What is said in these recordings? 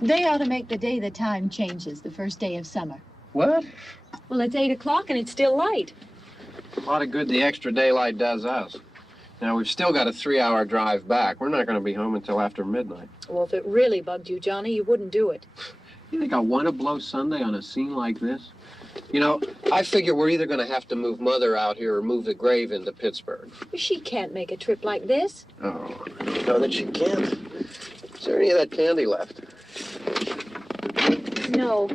They ought to make the day the time changes, the first day of summer. What? Well, it's 8 o'clock and it's still light. A lot of good the extra daylight does us. Now, we've still got a 3-hour drive back. We're not going to be home until after midnight. Well, if it really bugged you, Johnny, you wouldn't do it. You think I want to blow Sunday on a scene like this? You know, I figure we're either going to have to move Mother out here or move the grave into Pittsburgh. She can't make a trip like this. Oh, I don't know that she can't. Is there any of that candy left? No.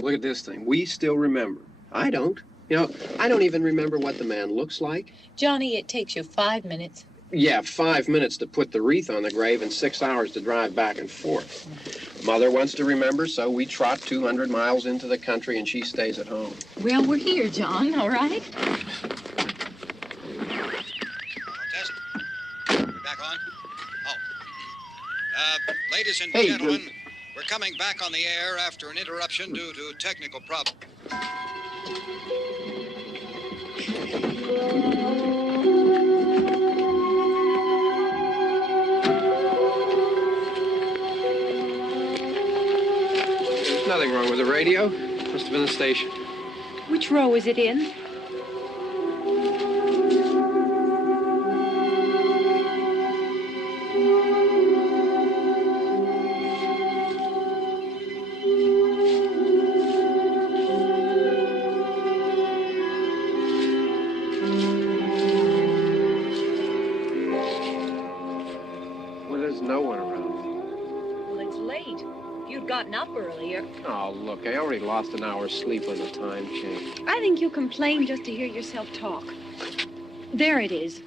Look at this thing. We still remember. I don't. You know, I don't even remember what the man looks like. Johnny, it takes you 5 minutes. Yeah, 5 minutes to put the wreath on the grave and 6 hours to drive back and forth. Mother wants to remember, so we trot 200 miles into the country and she stays at home. Well, we're here, John, all right? Test. We're back on? Oh. Ladies and gentlemen, we're coming back on the air after an interruption due to technical problems. There's nothing wrong with the radio. Must have been the station. Which row is it in? Up earlier. Oh, look, I already lost an hour's sleep when the time changed. I think you complain just to hear yourself talk. There it is.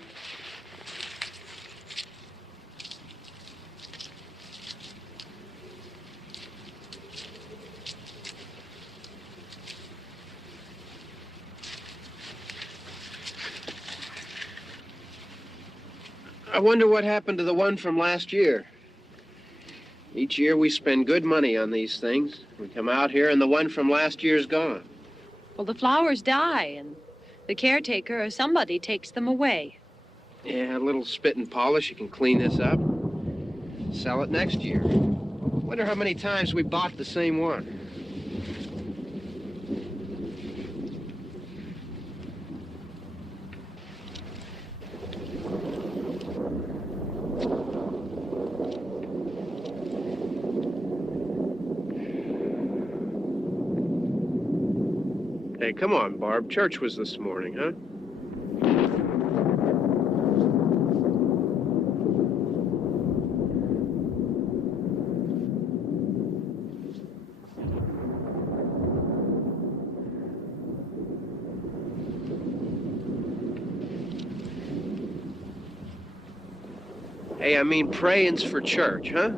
I wonder what happened to the one from last year. Each year we spend good money on these things. We come out here and the one from last year's gone. Well, the flowers die and the caretaker or somebody takes them away. Yeah, a little spit and polish. You can clean this up. Sell it next year. Wonder how many times we bought the same one. Hey, come on, Barb. Church was this morning, huh? Hey, I mean, praying's for church, huh?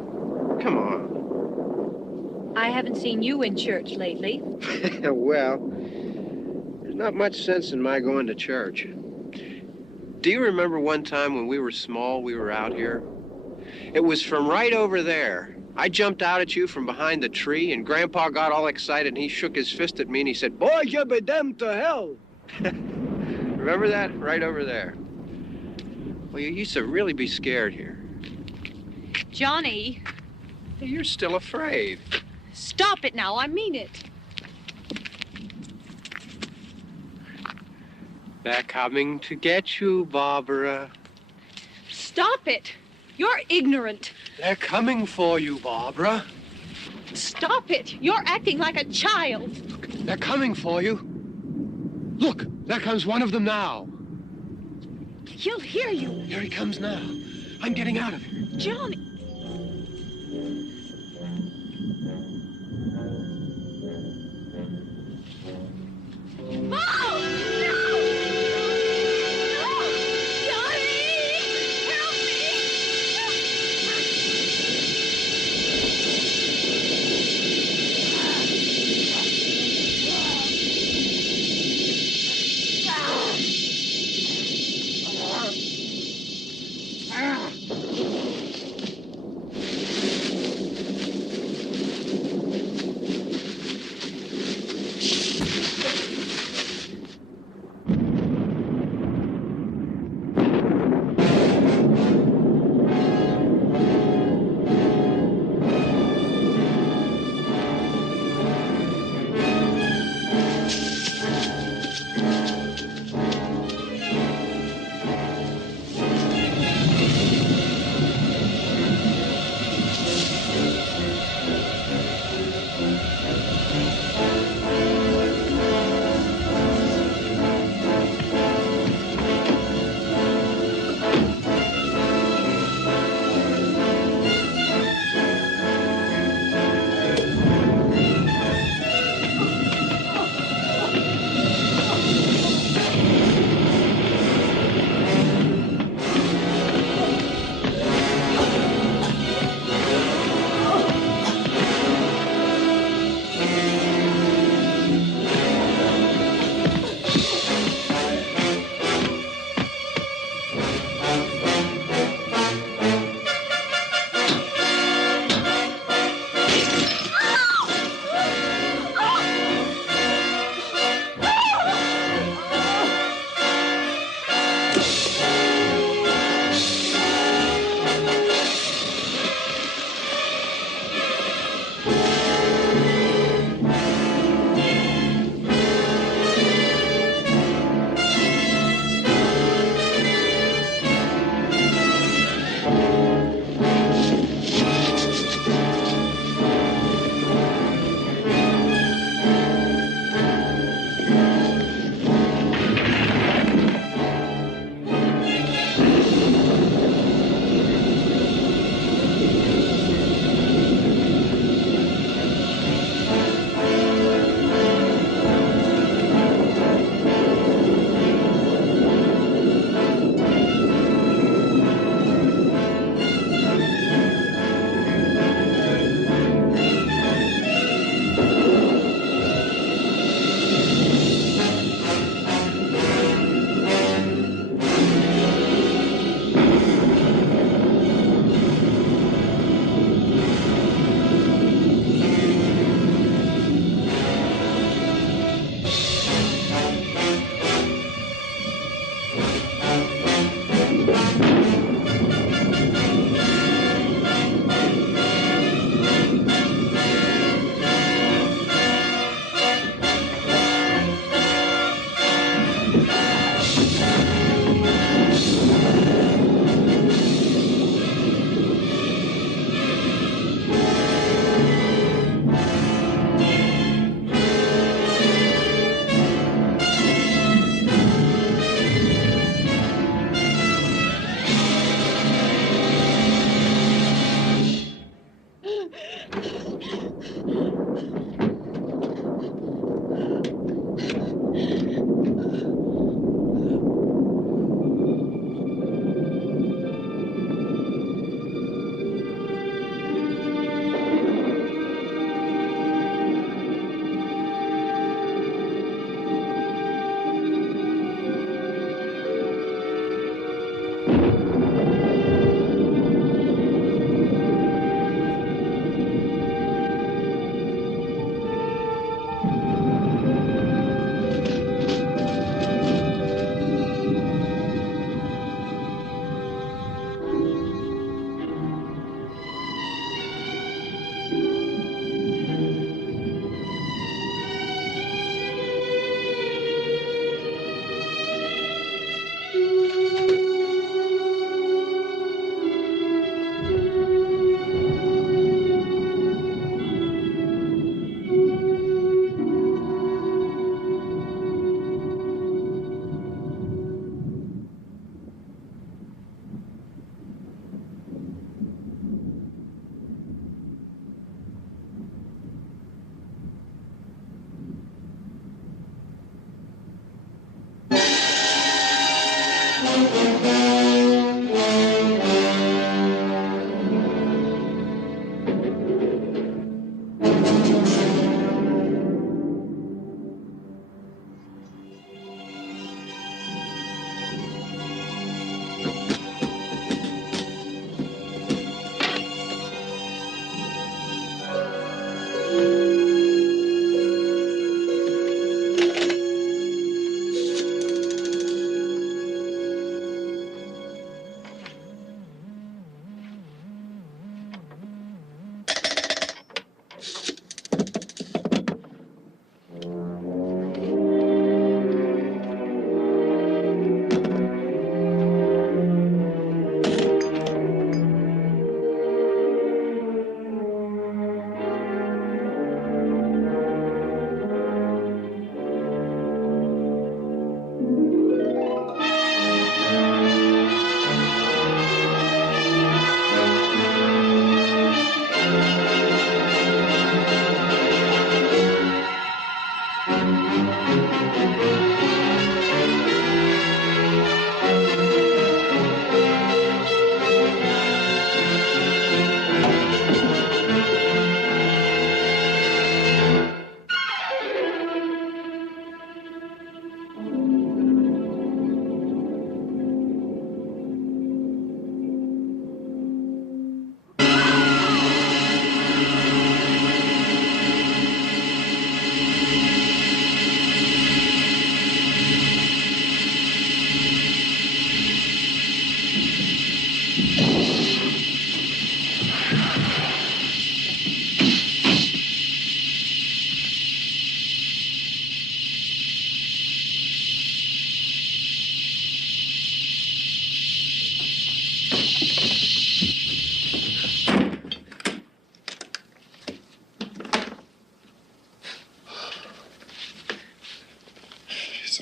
Come on. I haven't seen you in church lately. Well, there's not much sense in my going to church. Do you remember one time when we were small, we were out here? It was from right over there. I jumped out at you from behind the tree, and Grandpa got all excited, and he shook his fist at me, and he said, "Boy, you be damned to hell." Remember that? Right over there. Well, you used to really be scared here. Johnny, You're still afraid. stop it now. I mean it. They're coming to get you, Barbara. Stop it. You're ignorant. They're coming for you, Barbara. Stop it. You're acting like a child. They're coming for you. Look, there comes one of them now. He'll hear you. Here he comes now. I'm getting out of here. Johnny. Oh! No! No! Johnny! Help me!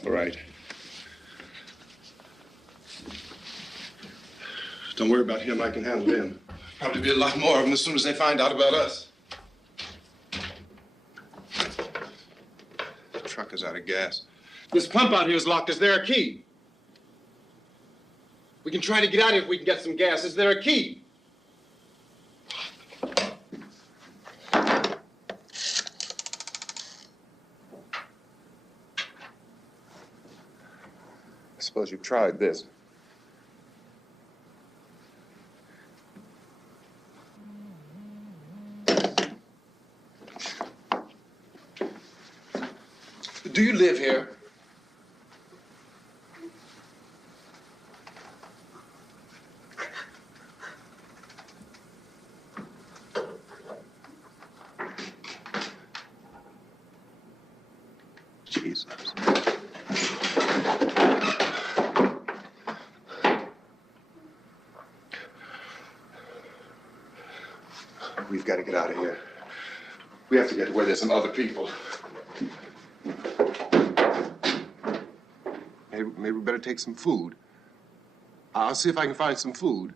All right. Don't worry about him. I can handle him. Probably be a lot more of them as soon as they find out about us. The truck is out of gas. This pump out here is locked. Is there a key? We can try to get out of here if we can get some gas. Is there a key? I suppose you've tried this. Do you live here? Jesus. We've got to get out of here. We have to get to where there's some other people. Maybe we better take some food. I'll see if I can find some food.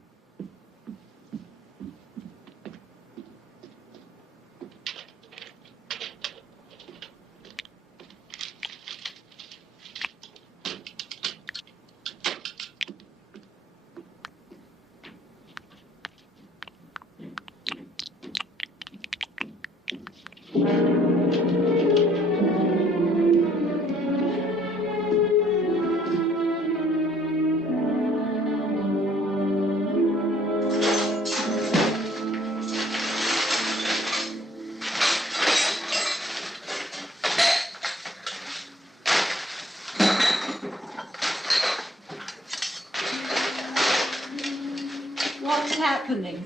What's happening?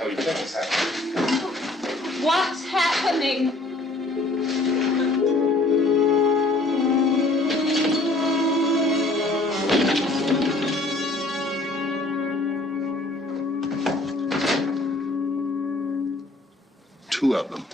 Oh, you think it's happening? What's happening? Two of them.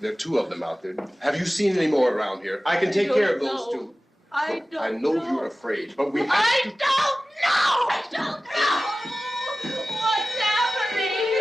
There are two of them out there. Have you seen any more around here? I can take care of those two. I don't I know you're afraid, but we have to... I don't know! I don't know! What's happening?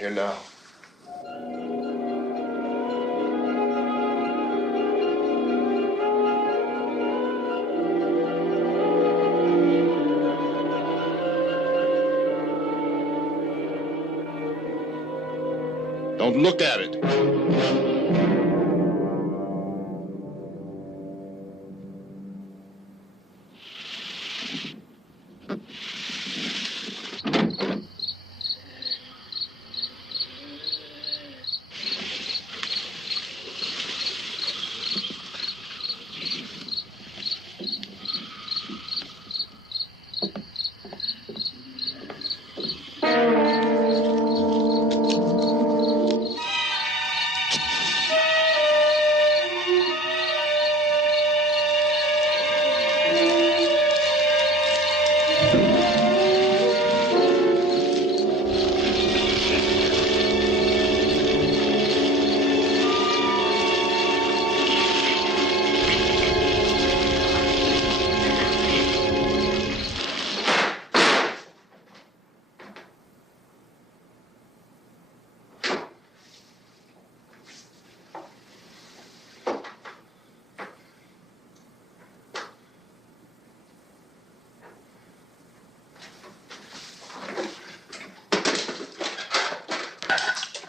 here now. Don't look at it.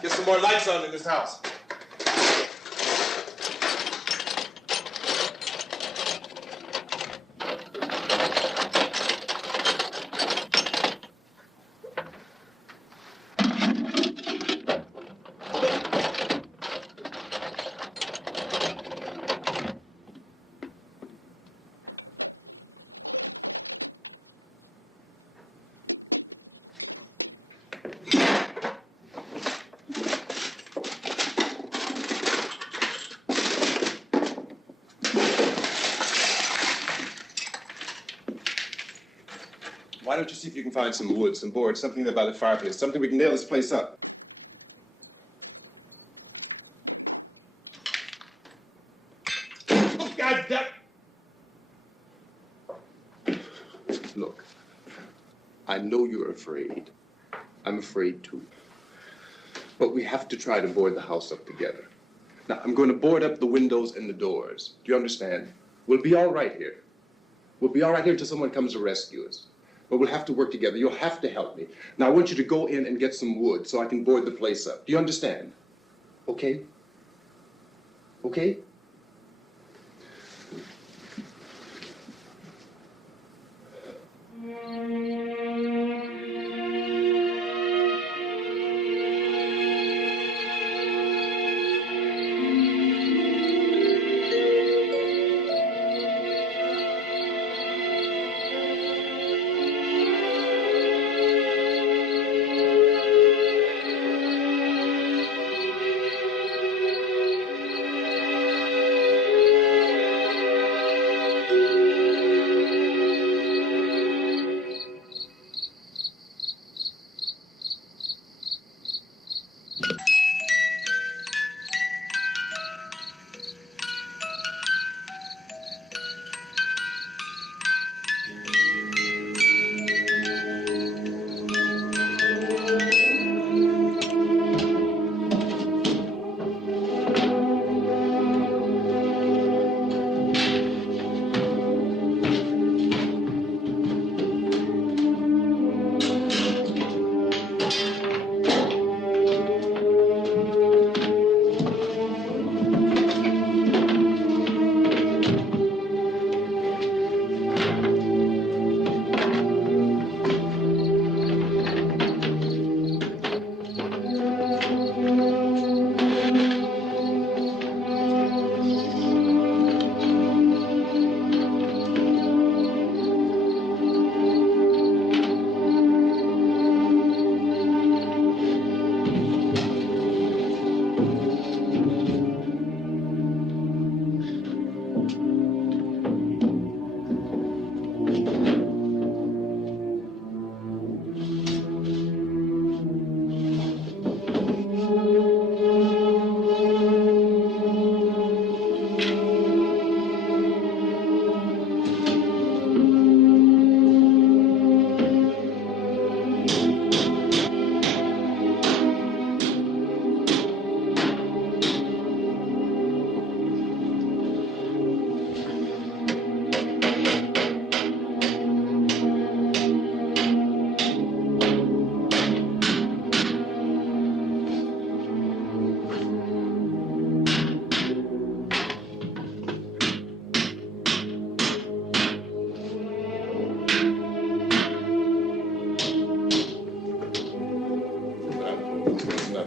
Get some more lights on in this house. Why don't you see if you can find some wood, some boards, something there by the fireplace, something we can nail this place up. Oh, God damn! Look, I know you're afraid. I'm afraid too. But we have to try to board the house up together. Now, I'm going to board up the windows and the doors. Do you understand? We'll be all right here. We'll be all right here until someone comes to rescue us. But we'll have to work together. You'll have to help me. Now, I want you to go in and get some wood so I can board the place up. Do you understand? Okay? Okay?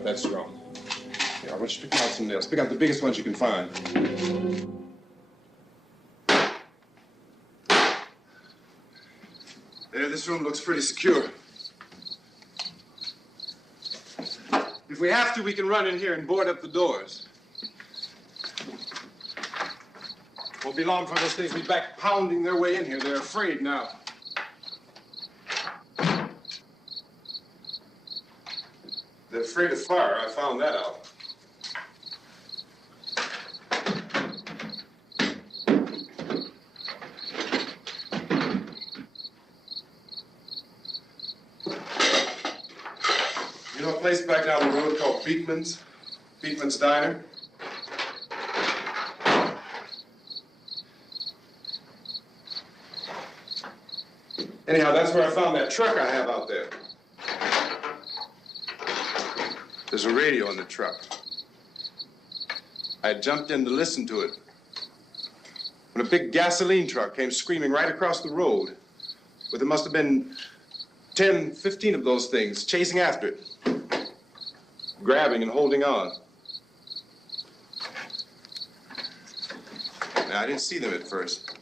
that strong. Here, I want you to pick out some nails. Pick out the biggest ones you can find. There, this room looks pretty secure. If we have to, we can run in here and board up the doors. Won't be long for those things to be back pounding their way in here. They're afraid now. They're afraid of fire. I found that out. You know a place back down the road called Beekman's? Beekman's Diner? Anyhow, that's where I found that truck I have out there. There's a radio in the truck. I had jumped in to listen to it when a big gasoline truck came screaming right across the road with there must have been 10, 15 of those things chasing after it, grabbing and holding on. Now, I didn't see them at first.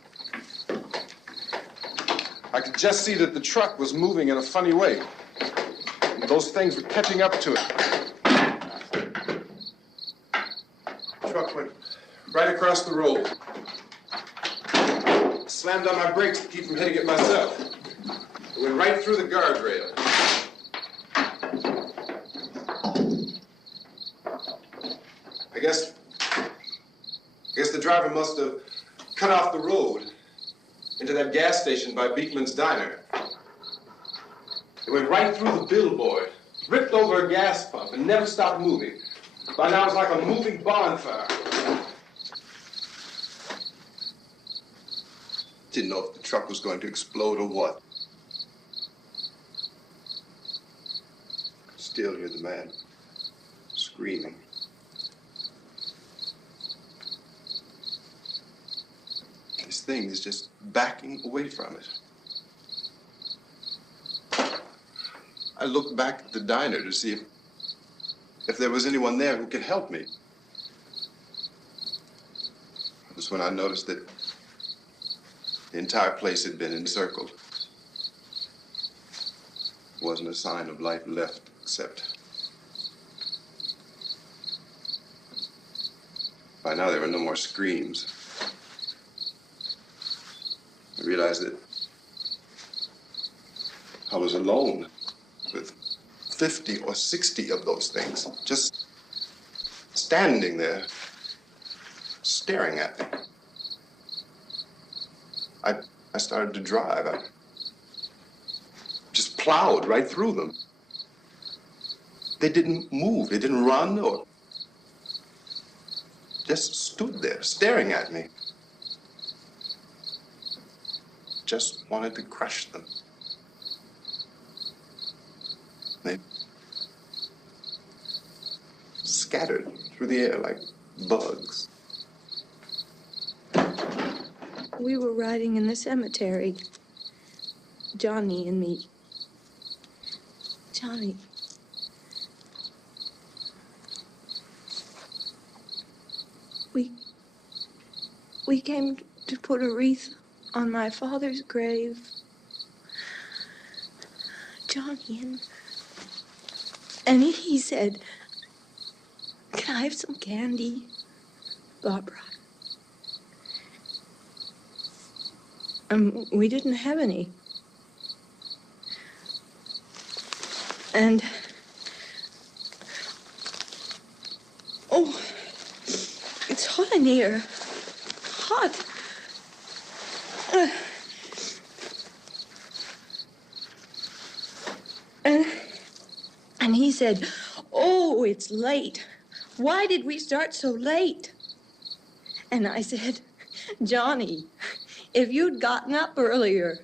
I could just see that the truck was moving in a funny way. And those things were catching up to it. The truck went right across the road. Slammed on my brakes to keep from hitting it myself. It went right through the guardrail. I guess the driver must have cut off the road into that gas station by Beekman's Diner. It went right through the billboard, ripped over a gas pump, and never stopped moving. By now, it's like a moving bonfire. Didn't know if the truck was going to explode or what. Still hear the man screaming. This thing is just backing away from it. I looked back at the diner to see if there was anyone there who could help me. It was when I noticed that the entire place had been encircled. There wasn't a sign of life left except by now there were no more screams. I realized that I was alone with 50 or 60 of those things, just standing there, staring at me. I started to drive. I just plowed right through them. They didn't move. They didn't run or just stood there, staring at me. Just wanted to crush them. They scattered through the air like bugs. We were riding in the cemetery, Johnny and me. Johnny. We came to put a wreath on my father's grave. Johnny, and he said, "Can I have some candy, Barbara?" We didn't have any. And, oh, it's hot in here. Hot. And he said, "Oh, it's late. Why did we start so late?" And I said, "Johnny, if you'd gotten up earlier,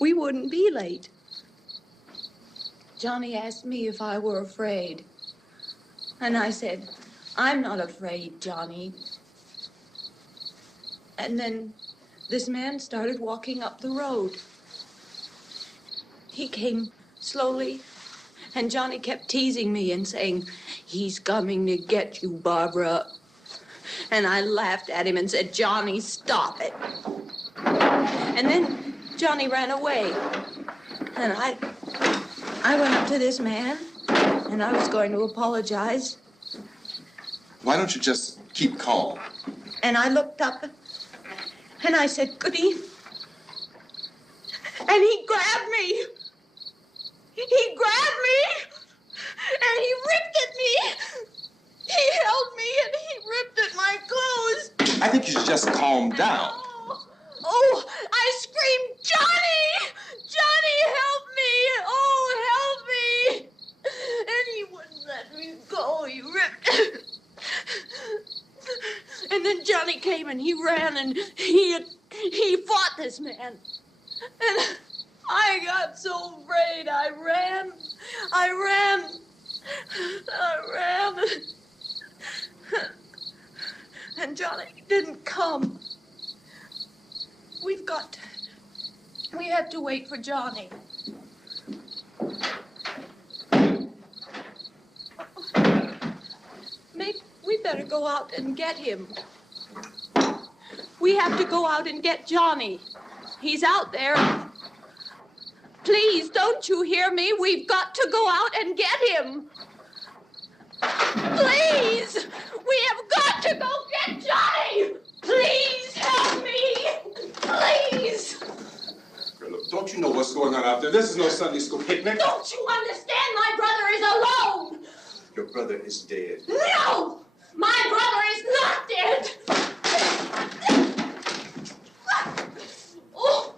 we wouldn't be late." Johnny asked me if I were afraid. And I said, "I'm not afraid, Johnny." And then this man started walking up the road. He came slowly, and Johnny kept teasing me and saying, "He's coming to get you, Barbara." And I laughed at him and said, "Johnny, stop it." And then Johnny ran away. And I went up to this man, and I was going to apologize. Why don't you just keep calm? And I looked up, and I said, "Good evening." And he grabbed me. He grabbed me, and he ripped at me. He held me, and he ripped at my clothes. I think you should just calm down. Oh, I screamed, "Johnny! Johnny, help me! Oh, help me!" And he wouldn't let me go. He ripped. And then Johnny came and he ran and he fought this man. And I got so afraid. I ran. And Johnny didn't come. We have to wait for Johnny. Maybe we better go out and get him. We have to go out and get Johnny. He's out there. Please, don't you hear me? We've got to go out and get him. Please! We have got to go get Johnny! Please help me! Please! Look, don't you know what's going on out there? This is no Sunday school picnic. Don't you understand? My brother is alone! Your brother is dead. No! My brother is not dead! Oh.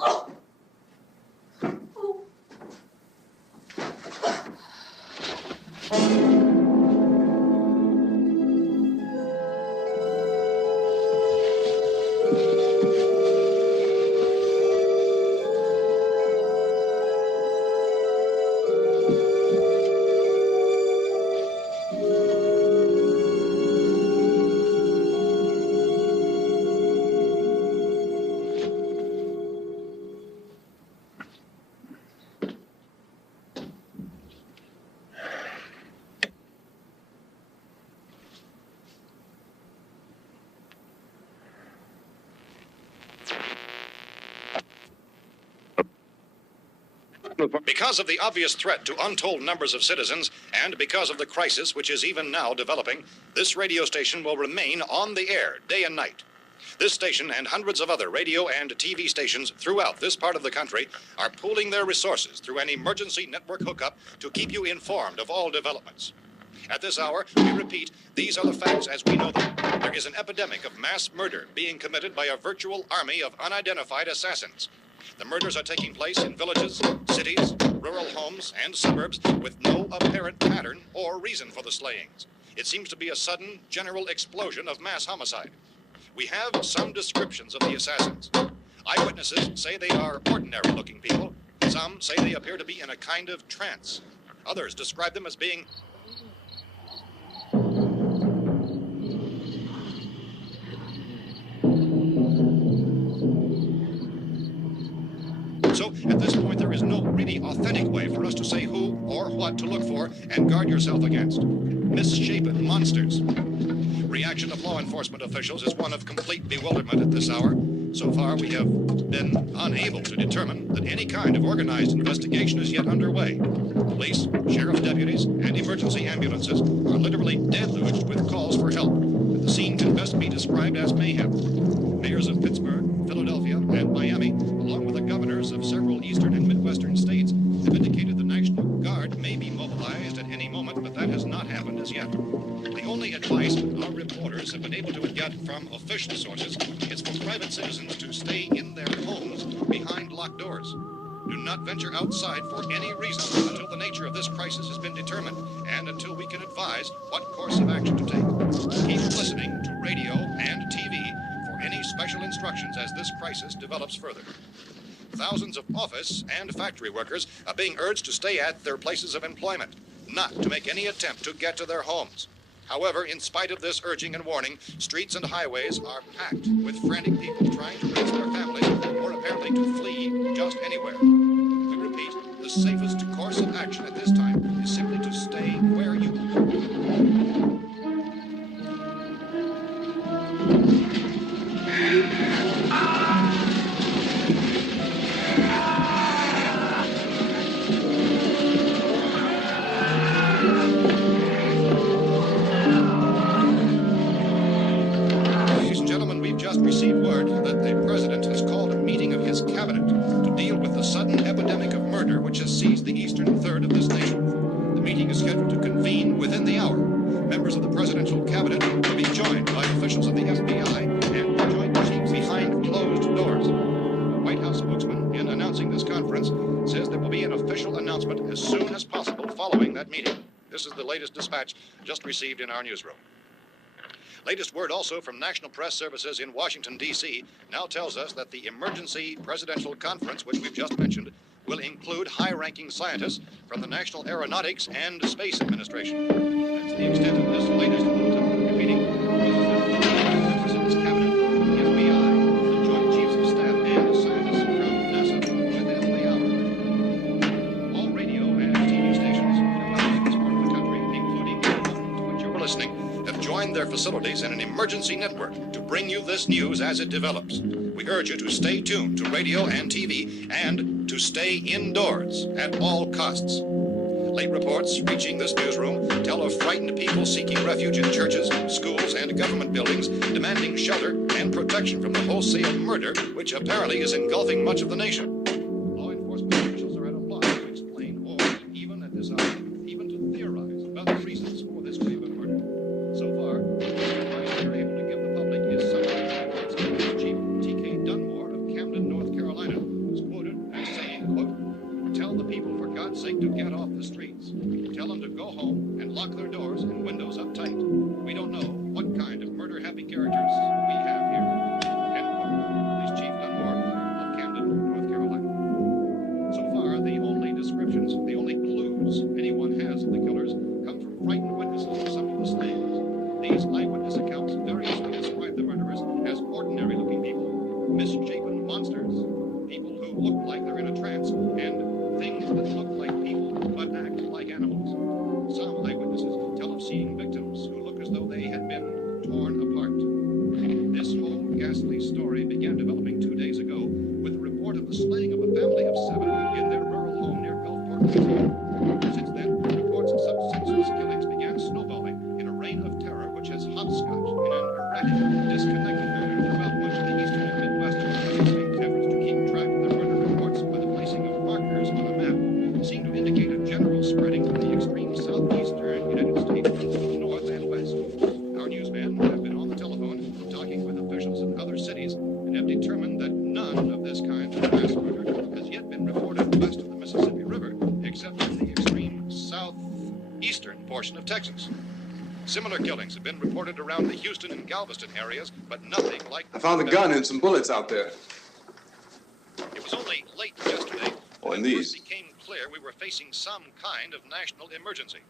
Oh. Because of the obvious threat to untold numbers of citizens, and because of the crisis which is even now developing, this radio station will remain on the air day and night. This station and hundreds of other radio and TV stations throughout this part of the country are pooling their resources through an emergency network hookup to keep you informed of all developments. At this hour, we repeat, these are the facts as we know them. There is an epidemic of mass murder being committed by a virtual army of unidentified assassins. The murders are taking place in villages, cities, rural homes, and suburbs with no apparent pattern or reason for the slayings. It seems to be a sudden, general explosion of mass homicide. We have some descriptions of the assassins. Eyewitnesses say they are ordinary-looking people. Some say they appear to be in a kind of trance. Others describe them as being So, at this point, there is no really authentic way for us to say who or what to look for and guard yourself against. Misshapen monsters. Reaction of law enforcement officials is one of complete bewilderment at this hour. So far, we have been unable to determine that any kind of organized investigation is yet underway. Police, sheriff's deputies, and emergency ambulances are literally deluged with calls for help. And the scene can best be described as mayhem. Mayors of Pittsburgh, Philadelphia, and Miami, along with the governors of several eastern and midwestern states, have indicated the National Guard may be mobilized at any moment, but that has not happened as yet. The only advice our reporters have been able to get from official sources is for private citizens to stay in their homes behind locked doors. Do not venture outside for any reason until the nature of this crisis has been determined and until we can advise what course of action to take. Keep listening to radio and TV for any special instructions as this crisis develops further. Thousands of office and factory workers are being urged to stay at their places of employment, not to make any attempt to get to their homes. However, in spite of this urging and warning, streets and highways are packed with frantic people trying to raise their families or apparently to flee just anywhere. We repeat, the safest course of action at this time is simply to murder which has seized the eastern third of this nation. The meeting is scheduled to convene within the hour. Members of the presidential cabinet will be joined by officials of the FBI and joint chiefs behind closed doors. The White House spokesman, in announcing this conference, says there will be an official announcement as soon as possible following that meeting. This is the latest dispatch just received in our newsroom. Latest word also from National Press Services in Washington, D.C. now tells us that the emergency presidential conference, which we've just mentioned, will include high-ranking scientists from the National Aeronautics and Space Administration. That's the extent of this latest meeting. Members of this cabinet, the FBI, the Joint Chiefs of Staff, and scientists from NASA within the hour. All radio and TV stations throughout this part of the country, including to which you were listening, have joined their facilities in an emergency network to bring you this news as it develops. We urge you to stay tuned to radio and TV and to stay indoors at all costs. Late reports reaching this newsroom tell of frightened people seeking refuge in churches, schools, and government buildings, demanding shelter and protection from the wholesale murder which apparently is engulfing much of the nation. Law enforcement officials are at a loss to explain or, even at this hour, even to theorize about the reasons for this wave of murder. So far, the advice they're able to give the public is something Chief T.K. Dunmore of Camden, North Carolina, who's quoted as saying, quote, "Tell the people, for God's sake, to get off the streets. Tell them to go home and lock their doors and windows up tight. We don't know what kind of murder-happy characters we have here." End quote. This Chief Dunmore of Camden, North Carolina. So far, the only descriptions, the only clues anyone has of the killers come from frightened witnesses of some of the slayings. These eyewitness accounts variously describe the murderers as ordinary-looking people, misshapen monsters, people who look like they're in a trance, and things that look like people but act like animals. Some eyewitnesses tell of seeing victims who look as though they had been torn apart. This whole ghastly story began developing 2 days ago with a report of the slaying of a family of 7 in their rural home near Gulfport, Louisiana. Since then, reports of such senseless killings began snowballing in a reign of terror which has hopscotched in an erratic, disconnected manner throughout much of the eastern and midwestern United States. Efforts to keep track of the murder reports by the placing of markers on a map seem to indicate a general spreading from the extreme southeastern United States to the north and west. Our newsmen have been on the telephone talking with officials in other cities and have determined that none of this kind of mass murder has yet been reported west of the Mississippi River, except in the extreme southeastern portion of Texas. Similar killings have been reported around the Houston and Galveston areas, but nothing like... I found a gun and some bullets out there. It was only late yesterday and it these. first became clear we were facing some kind of national emergency.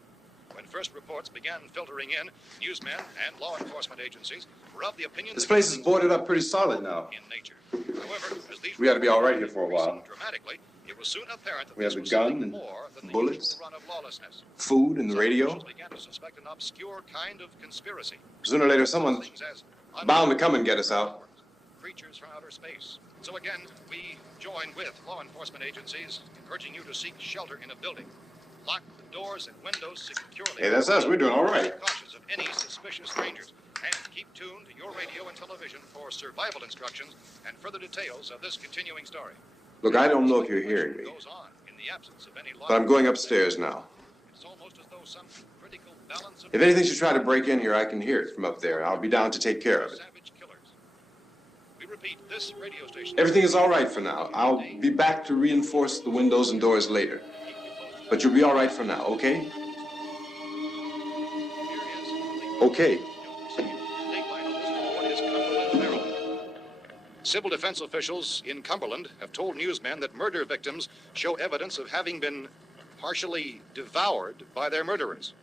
When first reports began filtering in, newsmen and law enforcement agencies were of the opinion This that place is boarded up pretty solid now. in nature. However, as these We ought to be all right here for a while. dramatically, it was soon apparent that We have this the was gun something and more than the bullets, usual run of lawlessness. Food and the Some radio. officials began to suspect an obscure kind of conspiracy. Sooner or later, someone's Things as bound to come and get us out. creatures from outer space. So again, we join with law enforcement agencies in urging you to seek shelter in a building. Lock the doors and windows securely. Hey, that's us. We're doing all right. Cautious of any suspicious strangers. And keep tuned to your radio and television for survival instructions and further details of this continuing story. Look, I don't know if you're hearing me, Goes on in the absence of any but I'm going upstairs now. It's almost as though some critical balance of If anything should try to break in here, I can hear it from up there. I'll be down to take care of it. savage killers. We repeat, this radio station. Everything is all right for now. I'll be back to reinforce the windows and doors later. But you'll be all right for now, okay? Okay. Civil defense officials in Cumberland have told newsmen that murder victims show evidence of having been partially devoured by their murderers.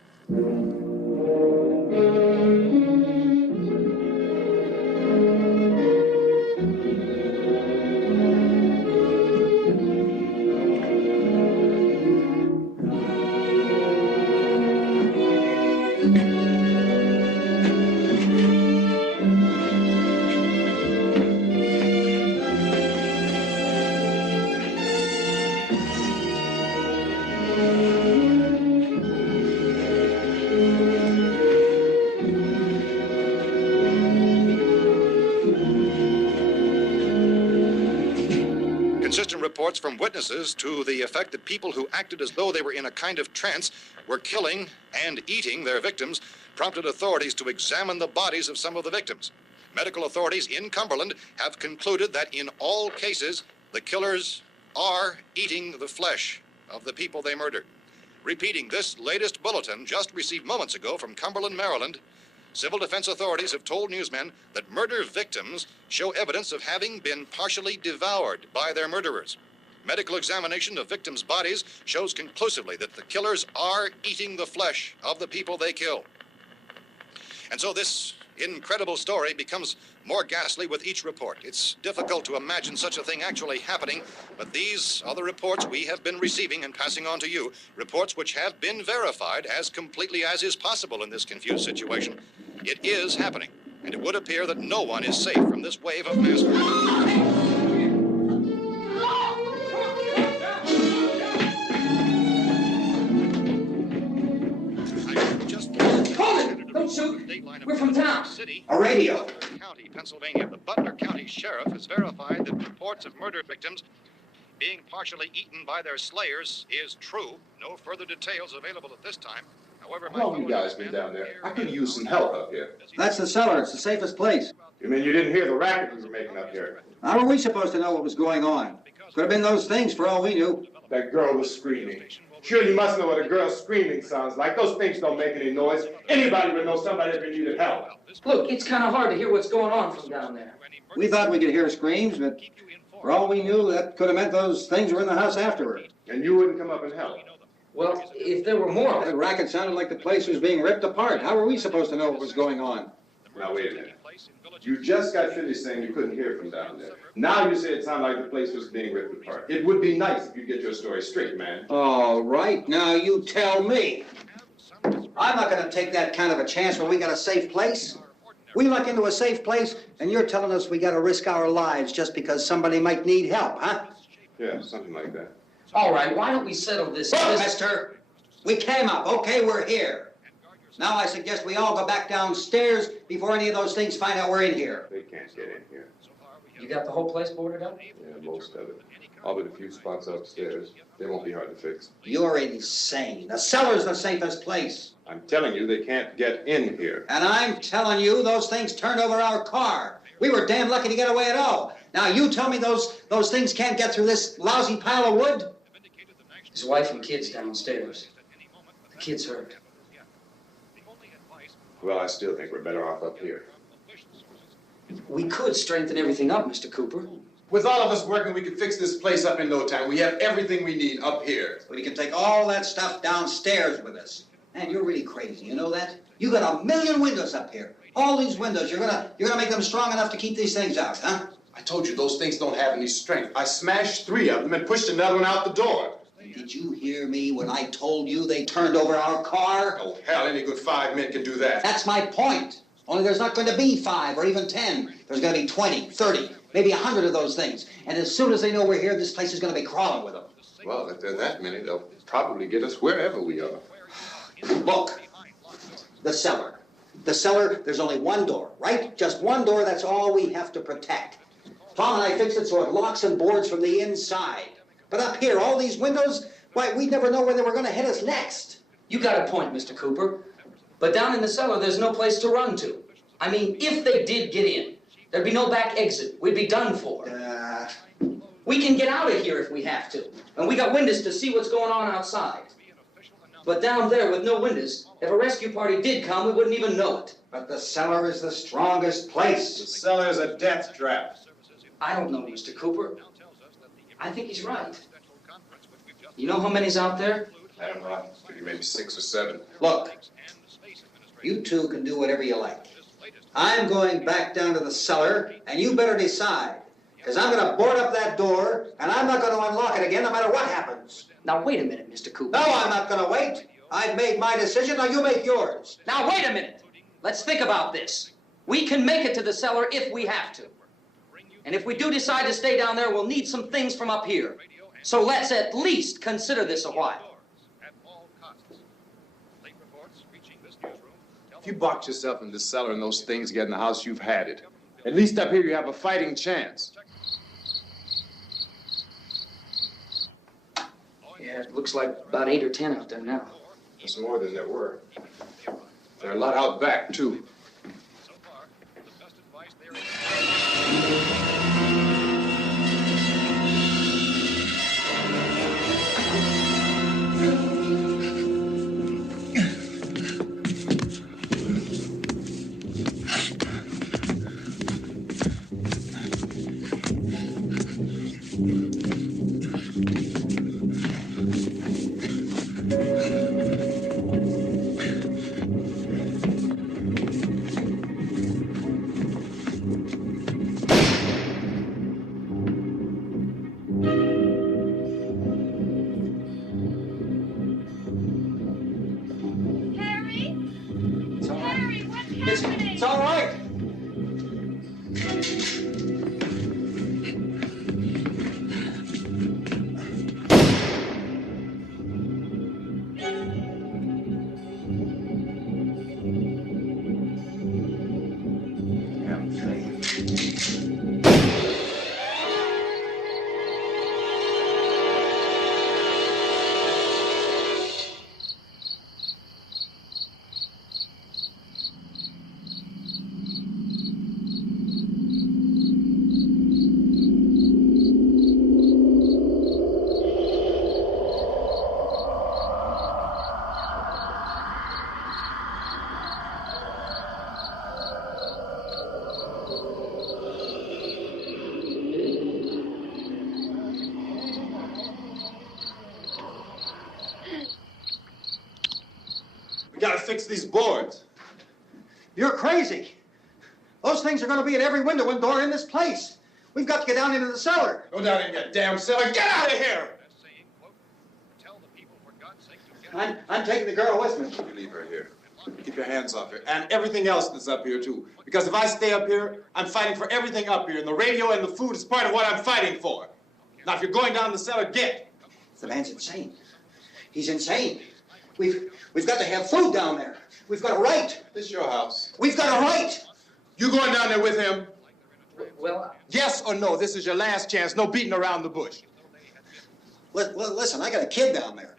Consistent reports from witnesses to the effect that people who acted as though they were in a kind of trance were killing and eating their victims prompted authorities to examine the bodies of some of the victims. Medical authorities in Cumberland have concluded that in all cases, the killers are eating the flesh of the people they murdered. Repeating this latest bulletin just received moments ago from Cumberland, Maryland, civil defense authorities have told newsmen that murder victims show evidence of having been partially devoured by their murderers. Medical examination of victims' bodies shows conclusively that the killers are eating the flesh of the people they kill. And so this incredible story becomes more ghastly with each report. It's difficult to imagine such a thing actually happening, but these are the reports we have been receiving and passing on to you, reports which have been verified as completely as is possible in this confused situation. It is happening, and it would appear that no one is safe from this wave of mass murder. Don't shoot. We're from town. A radio. County, Pennsylvania. The Butler County Sheriff has verified that reports of murder victims being partially eaten by their slayers is true. No further details available at this time. However, how long have you guys been down there? I could use some help up here. That's the cellar. It's the safest place. You mean you didn't hear the racket we were making up here? How were we supposed to know what was going on? Could have been those things for all we knew. That girl was screaming. Sure, you must know what a girl screaming sounds like. Those things don't make any noise. Anybody would know somebody if they needed help. Look, it's kind of hard to hear what's going on from down there. We thought we could hear screams, but for all we knew, that could have meant those things were in the house afterward. And you wouldn't come up and help? Well, if there were more of The them. racket sounded like the place was being ripped apart. How were we supposed to know what was going on? Now, wait a minute. You just got finished saying you couldn't hear from down there. Now you say it sounded like the place was being ripped apart. It would be nice if you get your story straight, man. All right, now you tell me. I'm not going to take that kind of a chance when we got a safe place. We luck into a safe place, and you're telling us we got to risk our lives just because somebody might need help, huh? Yeah, something like that. All right, why don't we settle this? Look, mister, we came up. Okay, we're here. Now I suggest we all go back downstairs before any of those things find out we're in here. They can't get in here. You got the whole place boarded up? Yeah, most of it. All but a few spots upstairs. They won't be hard to fix. You're insane. The cellar's the safest place. I'm telling you, they can't get in here. And I'm telling you, those things turned over our car. We were damn lucky to get away at all. Now you tell me those things can't get through this lousy pile of wood? His wife and kids downstairs. The kid's hurt. Well, I still think we're better off up here. We could strengthen everything up, Mr. Cooper. With all of us working, we could fix this place up in no time. We have everything we need up here. We can take all that stuff downstairs with us. Man, you're really crazy, you know that? You got 1,000,000 windows up here. All these windows, you're gonna make them strong enough to keep these things out, huh? I told you those things don't have any strength. I smashed 3 of them and pushed another one out the door. Did you hear me when I told you they turned over our car? Oh, hell, any good 5 men can do that. That's my point. Only there's not going to be 5 or even 10. There's going to be 20, 30, maybe 100 of those things. And as soon as they know we're here, this place is going to be crawling with them. Well, if there are that many, they'll probably get us wherever we are. Look, the cellar. The cellar, there's only one door, right? Just one door, that's all we have to protect. Tom and I fixed it so it locks and boards from the inside. But up here, all these windows, why, we'd never know where they were going to hit us next. You got a point, Mr. Cooper. But down in the cellar, there's no place to run to. I mean, if they did get in, there'd be no back exit. We'd be done for. We can get out of here if we have to. And we got windows to see what's going on outside. But down there with no windows, if a rescue party did come, we wouldn't even know it. But the cellar is the strongest place. The cellar is a death trap. I don't know, Mr. Cooper. I think he's right. You know how many's out there? I don't know. Maybe 6 or 7. Look, you two can do whatever you like. I'm going back down to the cellar, and you better decide. Because I'm going to board up that door, and I'm not going to unlock it again no matter what happens. Now, wait a minute, Mr. Cooper. No, I'm not going to wait. I've made my decision, now you make yours. Now, wait a minute. Let's think about this. We can make it to the cellar if we have to. And if we do decide to stay down there, we'll need some things from up here. So let's at least consider this a while. If you box yourself in the cellar and those things get in the house, you've had it. At least up here you have a fighting chance. Yeah, it looks like about 8 or 10 out there now. There's more than there were. There are a lot out back, too. So far, the best advice there is. Harry? It's all right. Harry, what's happening? It's all right. Damn thing. We gotta fix these boards. You're crazy. Those things are going to be at every window and door in this place. We've got to get down into the cellar. Go down in your damn cellar. Get out of here! That's saying, quote, tell the people for God's sake to get I'm taking the girl with me. You leave her here. Keep your hands off her. And everything else that's up here, too. Because if I stay up here, I'm fighting for everything up here. And the radio and the food is part of what I'm fighting for. Now, if you're going down the cellar, get. The man's insane. He's insane. We've got to have food down there. We've got a right. This is your house. We've got a right. You going down there with him? Well, Yes or no? This is your last chance. No beating around the bush. Listen, I got a kid down there.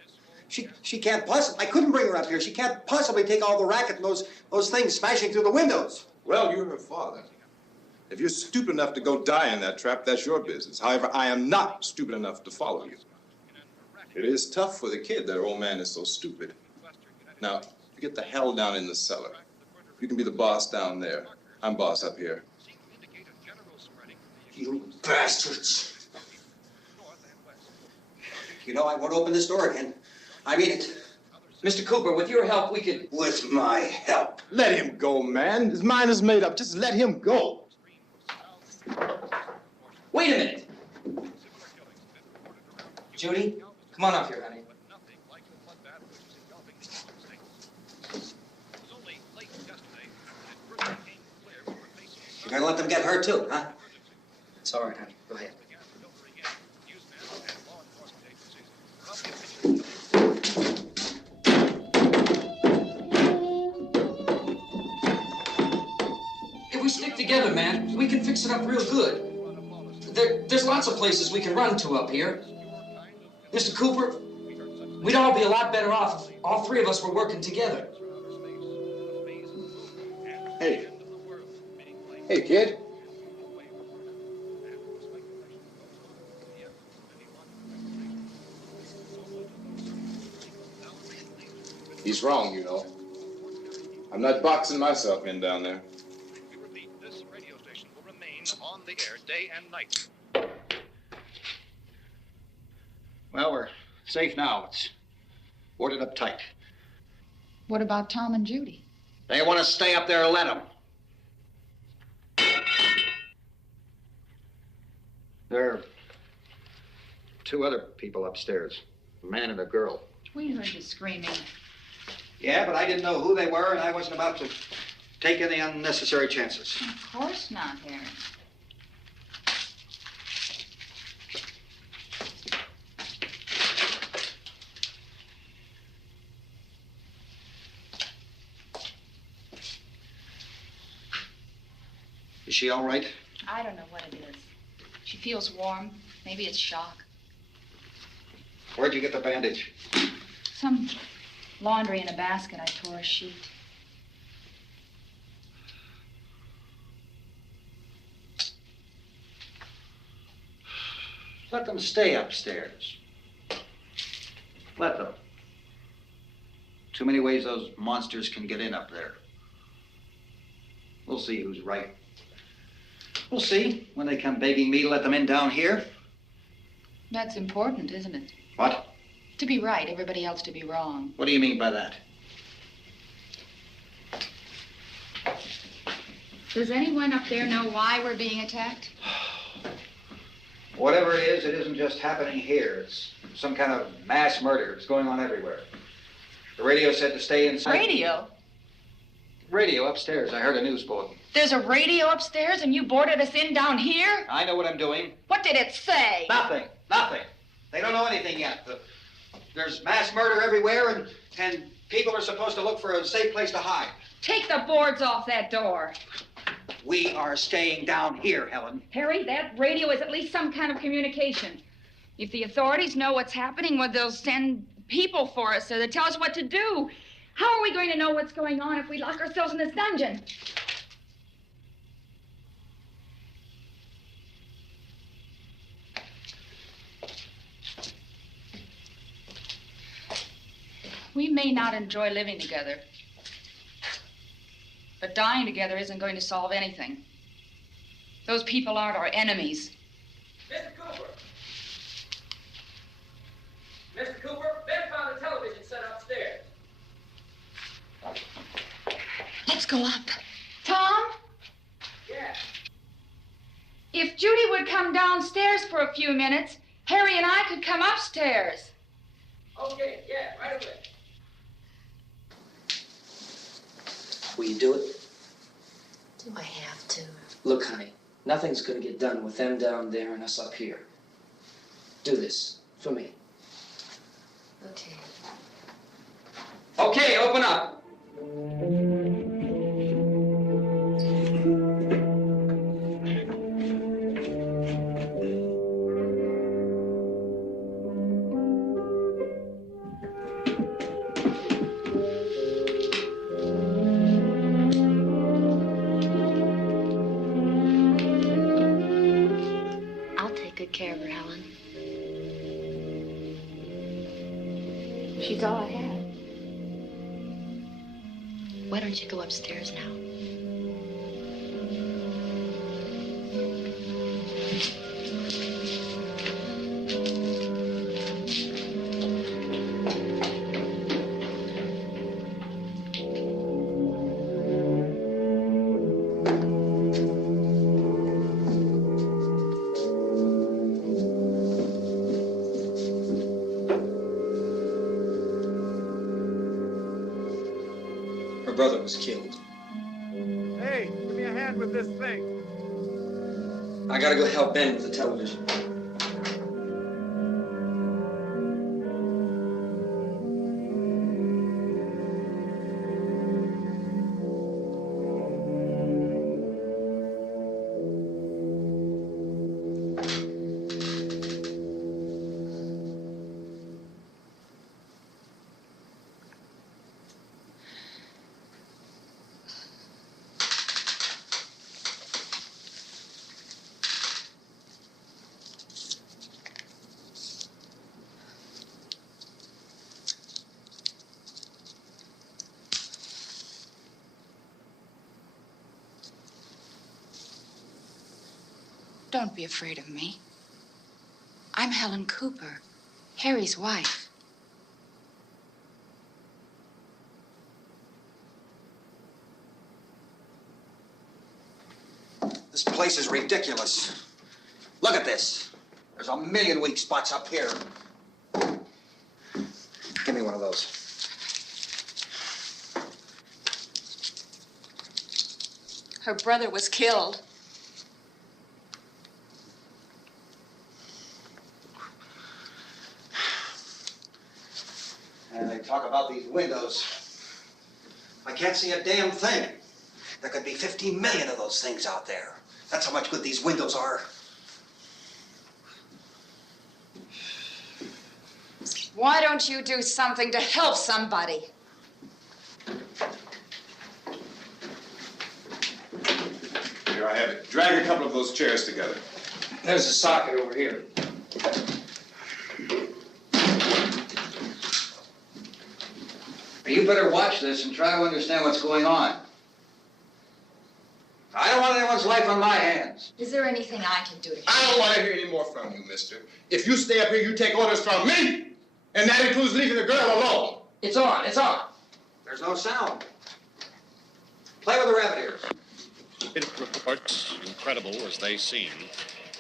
She can't possibly. I couldn't bring her up here. She can't possibly take all the racket and those things smashing through the windows. Well, you're her father. If you're stupid enough to go die in that trap, that's your business. However, I am not stupid enough to follow you. It is tough for the kid that her old man is so stupid. Now, you get the hell down in the cellar. You can be the boss down there. I'm boss up here. You bastards. You know, I won't open this door again. I mean it. Mr. Cooper, with your help, we could... With my help. Let him go, man. His mind is made up. Just let him go. Wait a minute. Judy, come on up here, honey. You're gonna let them get hurt too, huh? It's all right, honey. Go ahead. If we stick together, man, we can fix it up real good. There's lots of places we can run to up here. Mr. Cooper, we'd all be a lot better off if all three of us were working together. Hey. Hey, kid. He's wrong, you know. I'm not boxing myself in down there. We repeat, this radio station will remain on the air day and night. Well, we're safe now. It's boarded up tight. What about Tom and Judy? They want to stay up there, let them. There are two other people upstairs, a man and a girl. We heard you screaming. Yeah, but I didn't know who they were, and I wasn't about to take any unnecessary chances. Of course not, Harry. Is she all right? I don't know what it is. She feels warm. Maybe it's shock. Where'd you get the bandage? Some laundry in a basket. I tore a sheet. Let them stay upstairs. Let them. Too many ways those monsters can get in up there. We'll see who's right. We'll see when they come begging me to let them in down here. That's important, isn't it? What? To be right, everybody else to be wrong. What do you mean by that? Does anyone up there know why we're being attacked? Whatever it isn't just happening here. It's some kind of mass murder. It's going on everywhere. The radio said to stay inside. Radio? Radio upstairs. I heard a news bulletin. There's a radio upstairs and you boarded us in down here? I know what I'm doing. What did it say? Nothing. Nothing. They don't know anything yet. There's mass murder everywhere, and people are supposed to look for a safe place to hide. Take the boards off that door. We are staying down here, Helen. Harry, that radio is at least some kind of communication. If the authorities know what's happening, well, they'll send people for us so they tell us what to do. How are we going to know what's going on if we lock ourselves in this dungeon? We may not enjoy living together, but dying together isn't going to solve anything. Those people aren't our enemies. Mr. Cooper! Mr. Cooper, Ben found a television set upstairs. Let's go up. Tom? Yeah. If Judy would come downstairs for a few minutes, Harry and I could come upstairs. Okay, yeah, right away. Will you do it? Do I have to? Look, honey, nothing's gonna get done with them down there and us up here. Do this for me. Okay. Okay, open up. I'll take good care of her, Helen. She's all I have. Why don't you go upstairs now? Her brother was killed. Hey, give me a hand with this thing. I gotta go help Ben with the television. Don't be afraid of me. I'm Helen Cooper, Harry's wife. This place is ridiculous. Look at this. There's a million weak spots up here. Give me one of those. Her brother was killed. And they talk about these windows. I can't see a damn thing. There could be 15 million of those things out there. That's how much good these windows are. Why don't you do something to help somebody? Here I have it. Drag a couple of those chairs together. There's a socket over here. You better watch this and try to understand what's going on. I don't want anyone's life on my hands. Is there anything I can do to help? I don't want to hear any more from you, mister. If you stay up here, you take orders from me. And that includes leaving the girl alone. It's on, it's on. There's no sound. Play with the rabbit ears. Reports, incredible as they seem,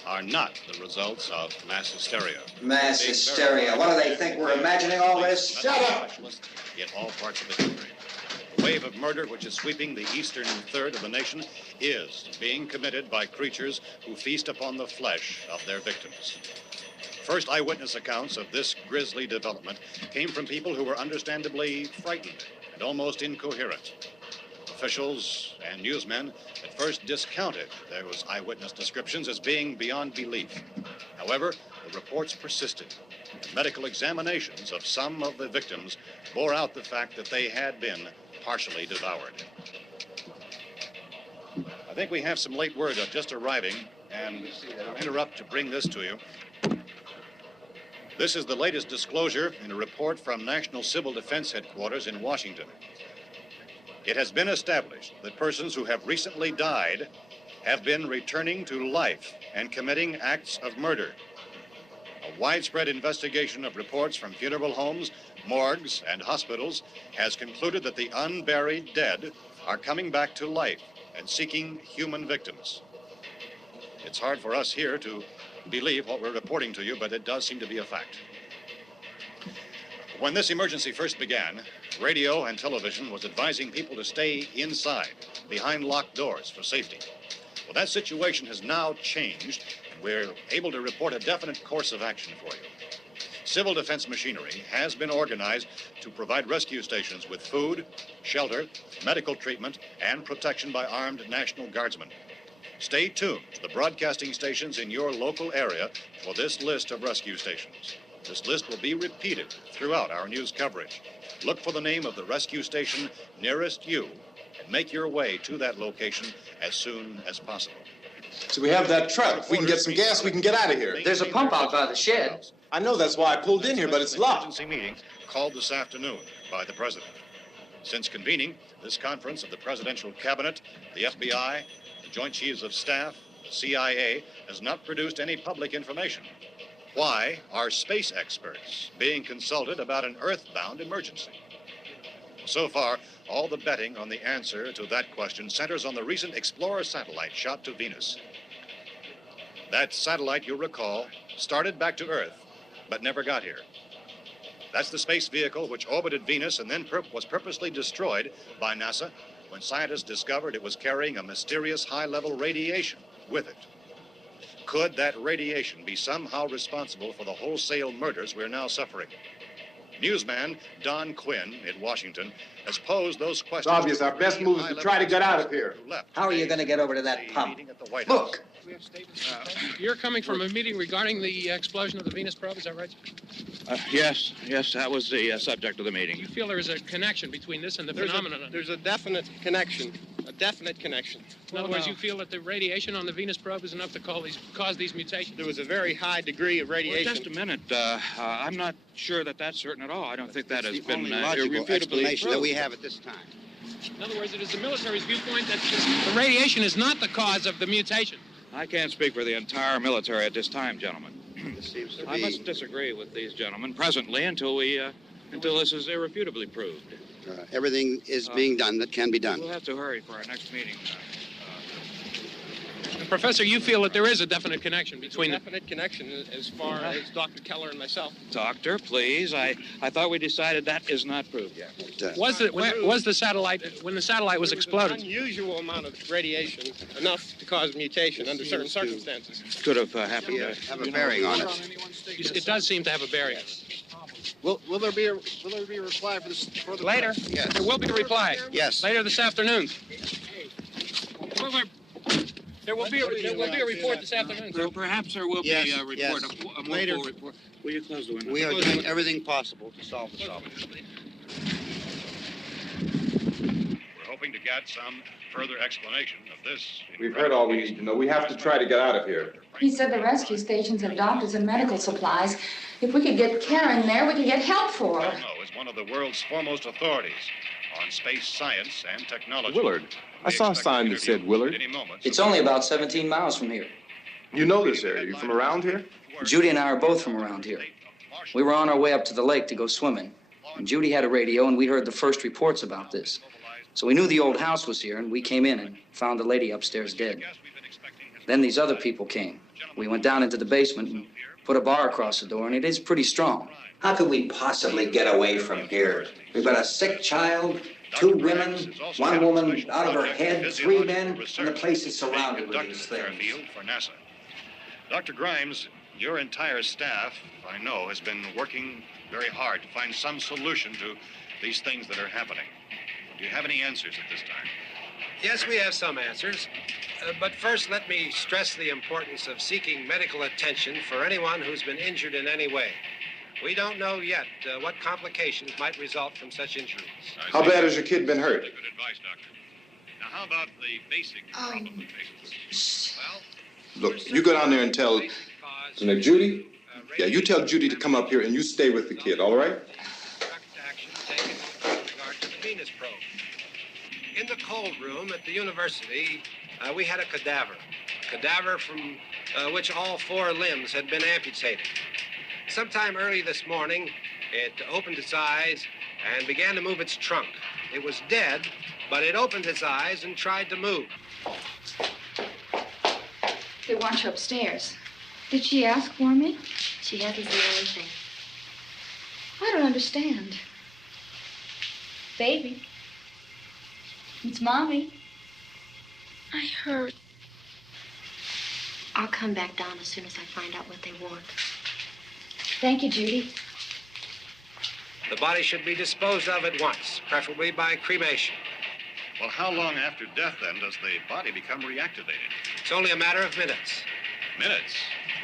are not the results of mass hysteria. Mass hysteria. What do they think? We're imagining all this? Shut up! In all parts of the country. The wave of murder which is sweeping the eastern third of the nation is being committed by creatures who feast upon the flesh of their victims. First eyewitness accounts of this grisly development came from people who were understandably frightened and almost incoherent. Officials and newsmen at first discounted those eyewitness descriptions as being beyond belief. However, the reports persisted. And medical examinations of some of the victims bore out the fact that they had been partially devoured. I think we have some late word just arriving, and I'll interrupt to bring this to you. This is the latest disclosure in a report from National Civil Defense Headquarters in Washington. It has been established that persons who have recently died have been returning to life and committing acts of murder. A widespread investigation of reports from funeral homes, morgues, and hospitals has concluded that the unburied dead are coming back to life and seeking human victims. It's hard for us here to believe what we're reporting to you, but it does seem to be a fact. When this emergency first began, radio and television was advising people to stay inside, behind locked doors for safety. Well, that situation has now changed, and we're able to report a definite course of action for you. Civil defense machinery has been organized to provide rescue stations with food, shelter, medical treatment, and protection by armed National Guardsmen. Stay tuned to the broadcasting stations in your local area for this list of rescue stations. This list will be repeated throughout our news coverage. Look for the name of the rescue station nearest you and make your way to that location as soon as possible. So we have that truck. If we can get some gas, we can get out of here. There's a pump out by the shed. I know, that's why I pulled in here, but it's locked. Emergency meeting called this afternoon by the president. Since convening this conference of the presidential cabinet, the FBI, the Joint Chiefs of Staff, the CIA has not produced any public information. Why are space experts being consulted about an earthbound emergency? So far, all the betting on the answer to that question centers on the recent Explorer satellite shot to Venus. That satellite, you'll recall, started back to Earth, but never got here. That's the space vehicle which orbited Venus and then was purposely destroyed by NASA when scientists discovered it was carrying a mysterious high-level radiation with it. Could that radiation be somehow responsible for the wholesale murders we're now suffering? Newsman Don Quinn in Washington has posed those questions. It's obvious our best move is to try to get out of here. How are you going to get over to that pump? Look! You're coming from a meeting regarding the explosion of the Venus probe, is that right? Yes, that was the subject of the meeting. You feel there is a connection between this and the phenomenon? There's a definite connection. In other words, you feel that the radiation on the Venus probe is enough to cause these mutations? There was a very high degree of radiation. Well, just a minute. I'm not sure that that's certain at all. I don't think that has been logical irrefutably explanation that proved. we have at this time. In other words, it is the military's viewpoint that the radiation is not the cause of the mutation. I can't speak for the entire military at this time, gentlemen. This seems to I be... must disagree with these gentlemen presently until this is irrefutably proved. everything is being done that can be done. We'll have to hurry for our next meeting. Professor, you feel that there is a definite connection between a definite connection as far as Dr. Keller and myself. Doctor, please. I thought we decided that is not proved yet. Was the satellite, when the satellite was exploded? An unusual amount of radiation, enough to cause mutation under certain circumstances. Could have happened. Have a bearing on it. It does seem to have a bearing. Will there be a reply for this? Later? Yes. There will be a reply. Yes. Later this afternoon. There will be a report this afternoon. Perhaps there will be a report, a more full report. Will you close the window? We are doing everything possible to solve the problem. We're hoping to get some further explanation of this. We've heard all we need to know. We have to try to get out of here. He said the rescue stations have doctors and medical supplies. If we could get care in there, we could get help for her. Romero is one of the world's foremost authorities on space science and technology. Willard. I saw a sign that said Willard. It's only about 17 miles from here. You know this area. You from around here? Judy and I are both from around here. We were on our way up to the lake to go swimming, and Judy had a radio, and we heard the first reports about this. So we knew the old house was here, and we came in and found the lady upstairs dead. Then these other people came. We went down into the basement and put a bar across the door, and it is pretty strong. How could we possibly get away from here? We've got a sick child, 2 women, 1 woman out of her head, 3 men, and the place is surrounded with these things. For NASA. Dr. Grimes, your entire staff, I know, has been working very hard to find some solution to these things that are happening. Do you have any answers at this time? Yes, we have some answers. But first, let me stress the importance of seeking medical attention for anyone who's been injured in any way. We don't know yet what complications might result from such injuries. How bad has your kid been hurt? Good advice, Doctor. Now, how about the basic problem of patients? Well, Look, you go down there and tell... Now, Judy? Yeah, you tell Judy to come up here and you stay with the kid, all right? Action taken with regard to the Venus probe. In the cold room at the university, we had a cadaver from which all 4 limbs had been amputated. Sometime early this morning, it opened its eyes and began to move its trunk. It was dead, but it opened its eyes and tried to move. They want you upstairs. Did she ask for me? She hasn't seen anything. I don't understand. Baby. It's Mommy. I heard. I'll come back down as soon as I find out what they want. Thank you, Judy. The body should be disposed of at once, preferably by cremation. Well, how long after death, then, does the body become reactivated? It's only a matter of minutes. Minutes?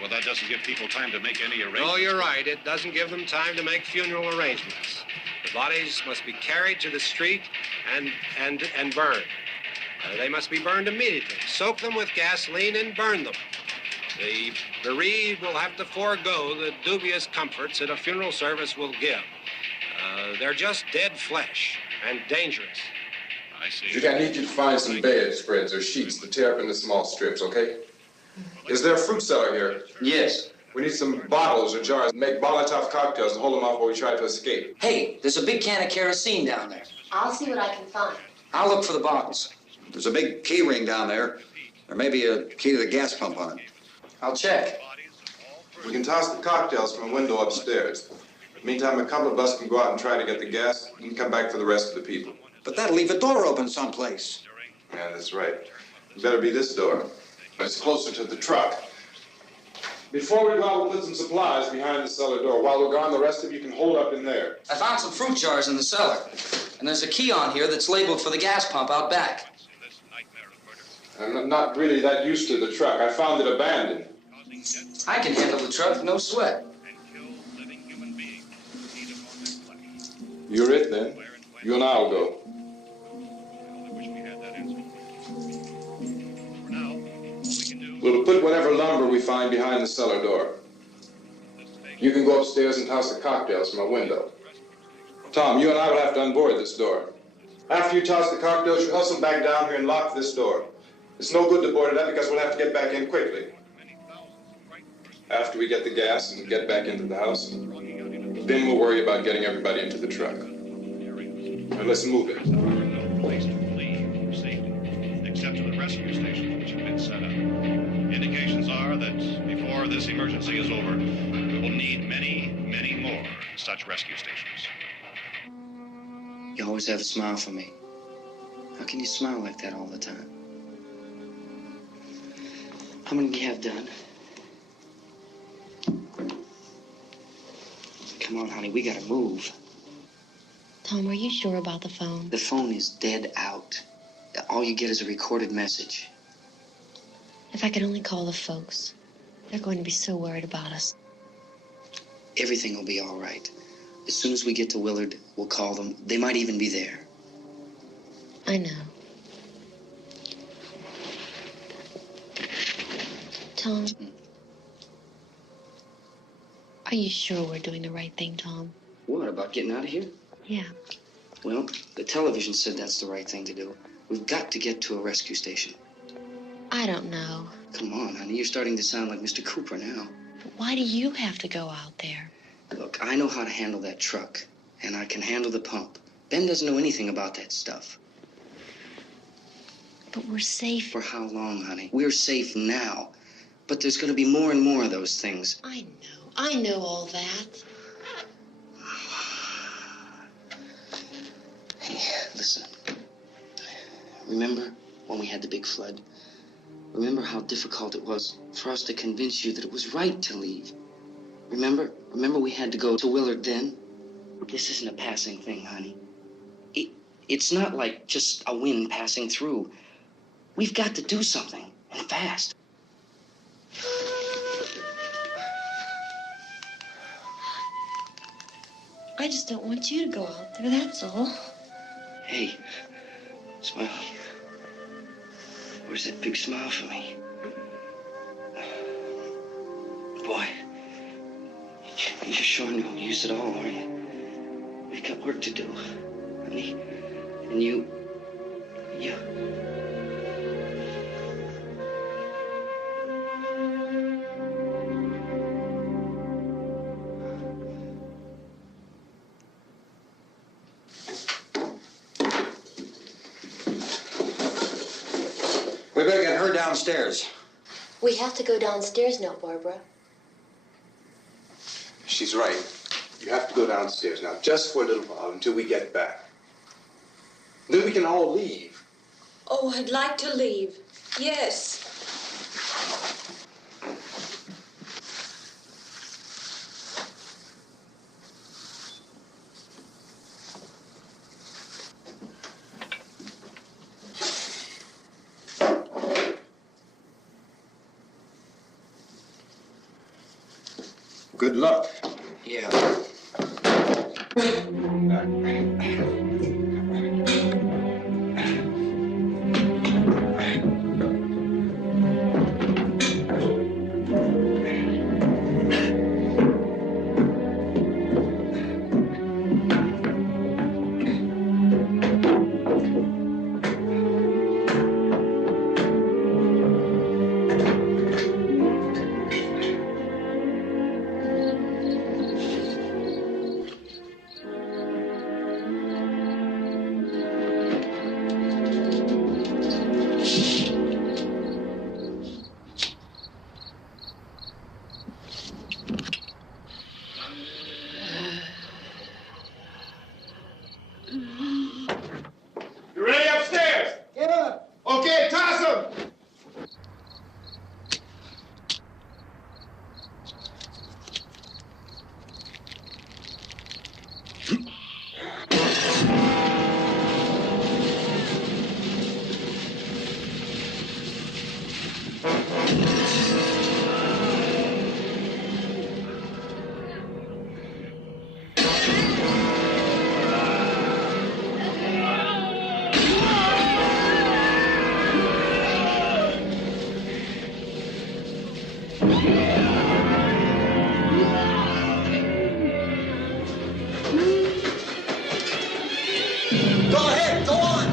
Well, that doesn't give people time to make any arrangements. No, you're right. It doesn't give them time to make funeral arrangements. The bodies must be carried to the street and burned. They must be burned immediately. Soak them with gasoline and burn them. The bereaved will have to forego the dubious comforts that a funeral service will give. They're just dead flesh and dangerous. I see. Judy, I need you to find some bedspreads or sheets to tear up into small strips, okay? Is there a fruit cellar here? Yes. We need some bottles or jars. Make Molotov cocktails and hold them off while we try to escape. Hey, there's a big can of kerosene down there. I'll see what I can find. I'll look for the bottles. There's a big key ring down there. There may be a key to the gas pump on it. I'll check. We can toss the cocktails from a window upstairs. Meantime, a couple of us can go out and try to get the gas and come back for the rest of the people. But that'll leave a door open someplace. Yeah, that's right. It better be this door. It's closer to the truck. Before we go out, we'll put some supplies behind the cellar door. While we're gone, the rest of you can hold up in there. I found some fruit jars in the cellar. And there's a key on here that's labeled for the gas pump out back. I'm not really that used to the truck. I found it abandoned. I can handle the truck, no sweat. You're it, then. You and I'll go. We'll put whatever lumber we find behind the cellar door. You can go upstairs and toss the cocktails from a window. Tom, you and I will have to unboard this door. After you toss the cocktails, you hustle back down here and lock this door. It's no good to board it up because we'll have to get back in quickly. After we get the gas and get back into the house, then we'll worry about getting everybody into the truck. Now let's move it. No place to flee for safety, except to the rescue stations which have been set up. Indications are that before this emergency is over, we will need many, many more such rescue stations. You always have a smile for me. How can you smile like that all the time? How many do you have done? Come on, honey, we gotta move. Tom, are you sure about the phone? The phone is dead out. All you get is a recorded message. If I could only call the folks. They're going to be so worried about us. Everything will be all right. As soon as we get to Willard, we'll call them. They might even be there. I know. Tom, are you sure we're doing the right thing, Tom? What, about getting out of here? Yeah. Well, the television said that's the right thing to do. We've got to get to a rescue station. I don't know. Come on, honey. You're starting to sound like Mr. Cooper now. But why do you have to go out there? Look, I know how to handle that truck, and I can handle the pump. Ben doesn't know anything about that stuff. But we're safe. For how long, honey? We're safe now. But there's going to be more and more of those things. I know all that. Hey, listen. Remember when we had the big flood? Remember how difficult it was for us to convince you that it was right to leave? Remember we had to go to Willard then? This isn't a passing thing, honey. It's not like just a wind passing through. We've got to do something, and fast. I just don't want you to go out there, that's all. Hey, smile. Where's that big smile for me? Boy, you're showing no use at all, aren't you? We've got work to do, honey. And you... We better get her downstairs. We have to go downstairs now, Barbara. She's right. You have to go downstairs now, just for a little while, until we get back. Then we can all leave. Oh, I'd like to leave. Yes. Good luck. Yeah. You ready upstairs? Yeah. Okay, toss them. Go ahead, go on.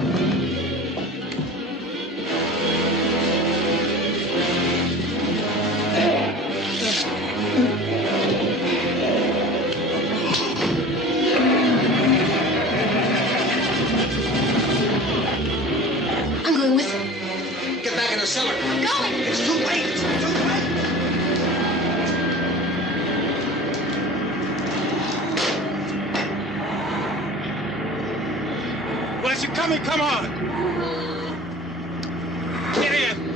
I'm going with him. Get back in the cellar. I'm going. It's too late. It's too late. Unless you're coming, come on. Get in.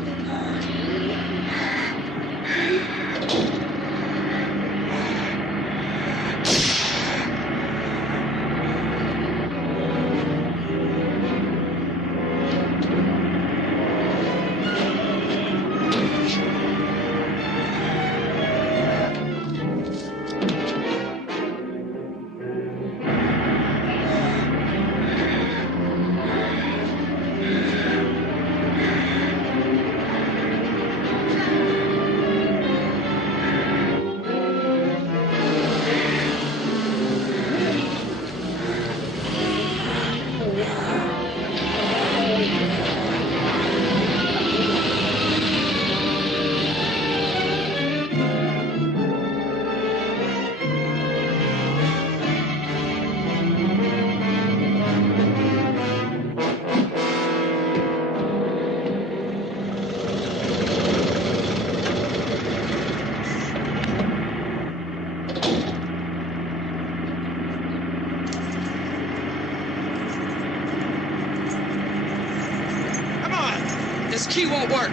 This key won't work.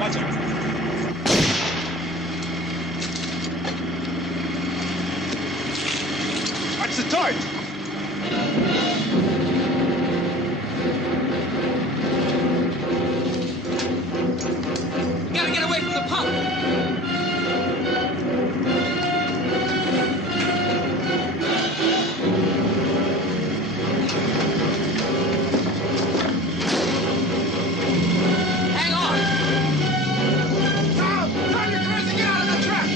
Watch it. Watch the torch. Gotta get away from the pump. Hang on. Tom! Tom, you're crazy! Get out of the truck!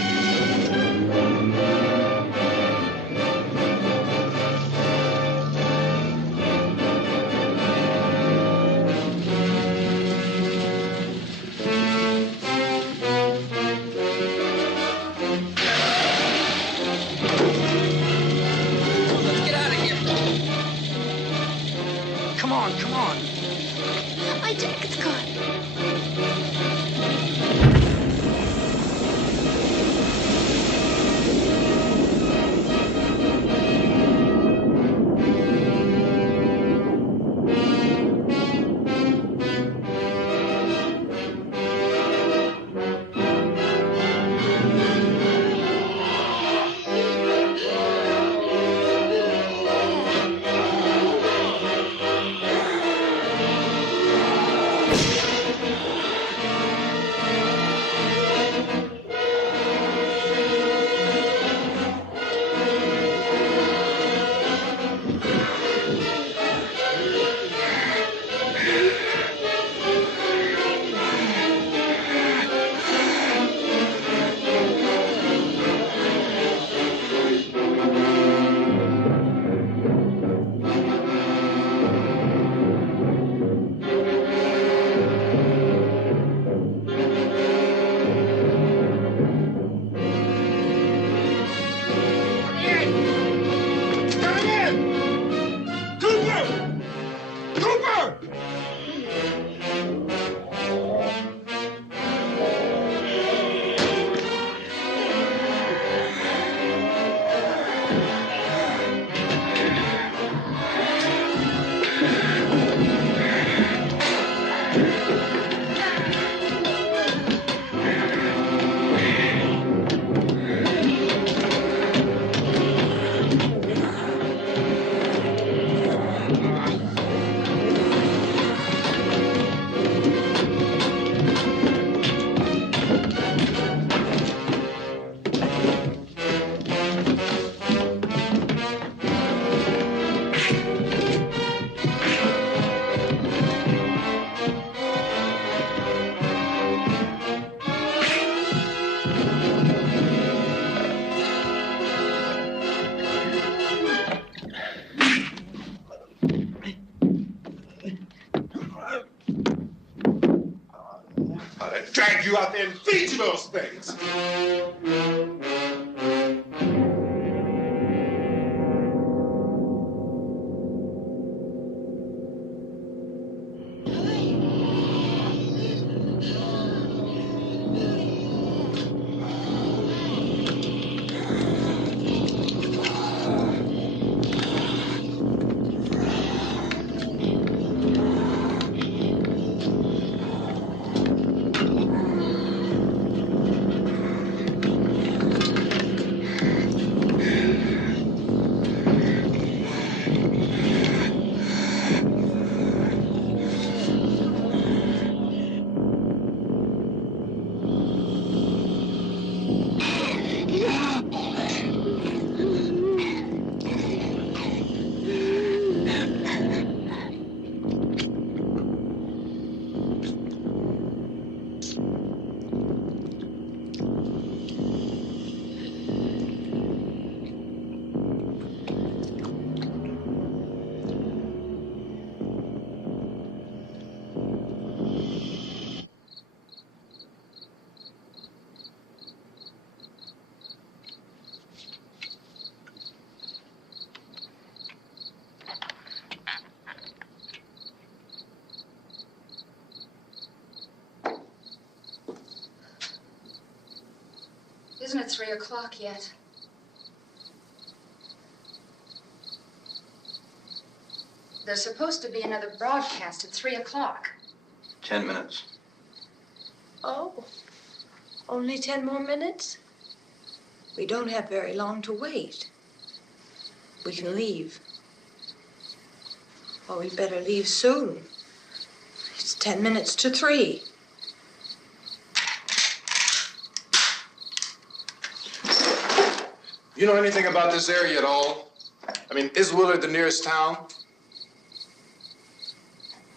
Let's get out of here. Come on, come on. My jacket's caught. I'd drag you out there and feed you those things. Isn't it 3 o'clock yet? There's supposed to be another broadcast at 3 o'clock. 10 minutes. Oh, only 10 more minutes? We don't have very long to wait. We can leave. Well, we better leave soon. It's 10 minutes to 3. You know anything about this area at all? I mean, is Willard the nearest town?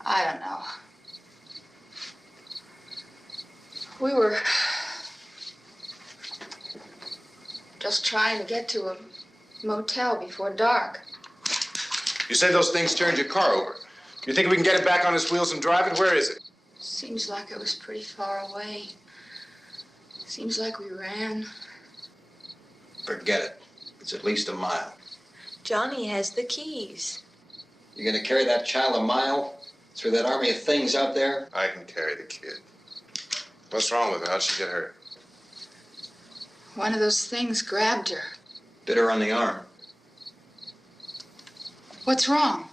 I don't know. We were just trying to get to a motel before dark. You say those things turned your car over. You think we can get it back on its wheels and drive it? Where is it? Seems like it was pretty far away. Seems like we ran. Forget it. It's at least a mile. Johnny has the keys. You're gonna carry that child a mile through that army of things out there? I can carry the kid. What's wrong with her? How'd she get hurt? One of those things grabbed her. Bit her on the arm. What's wrong?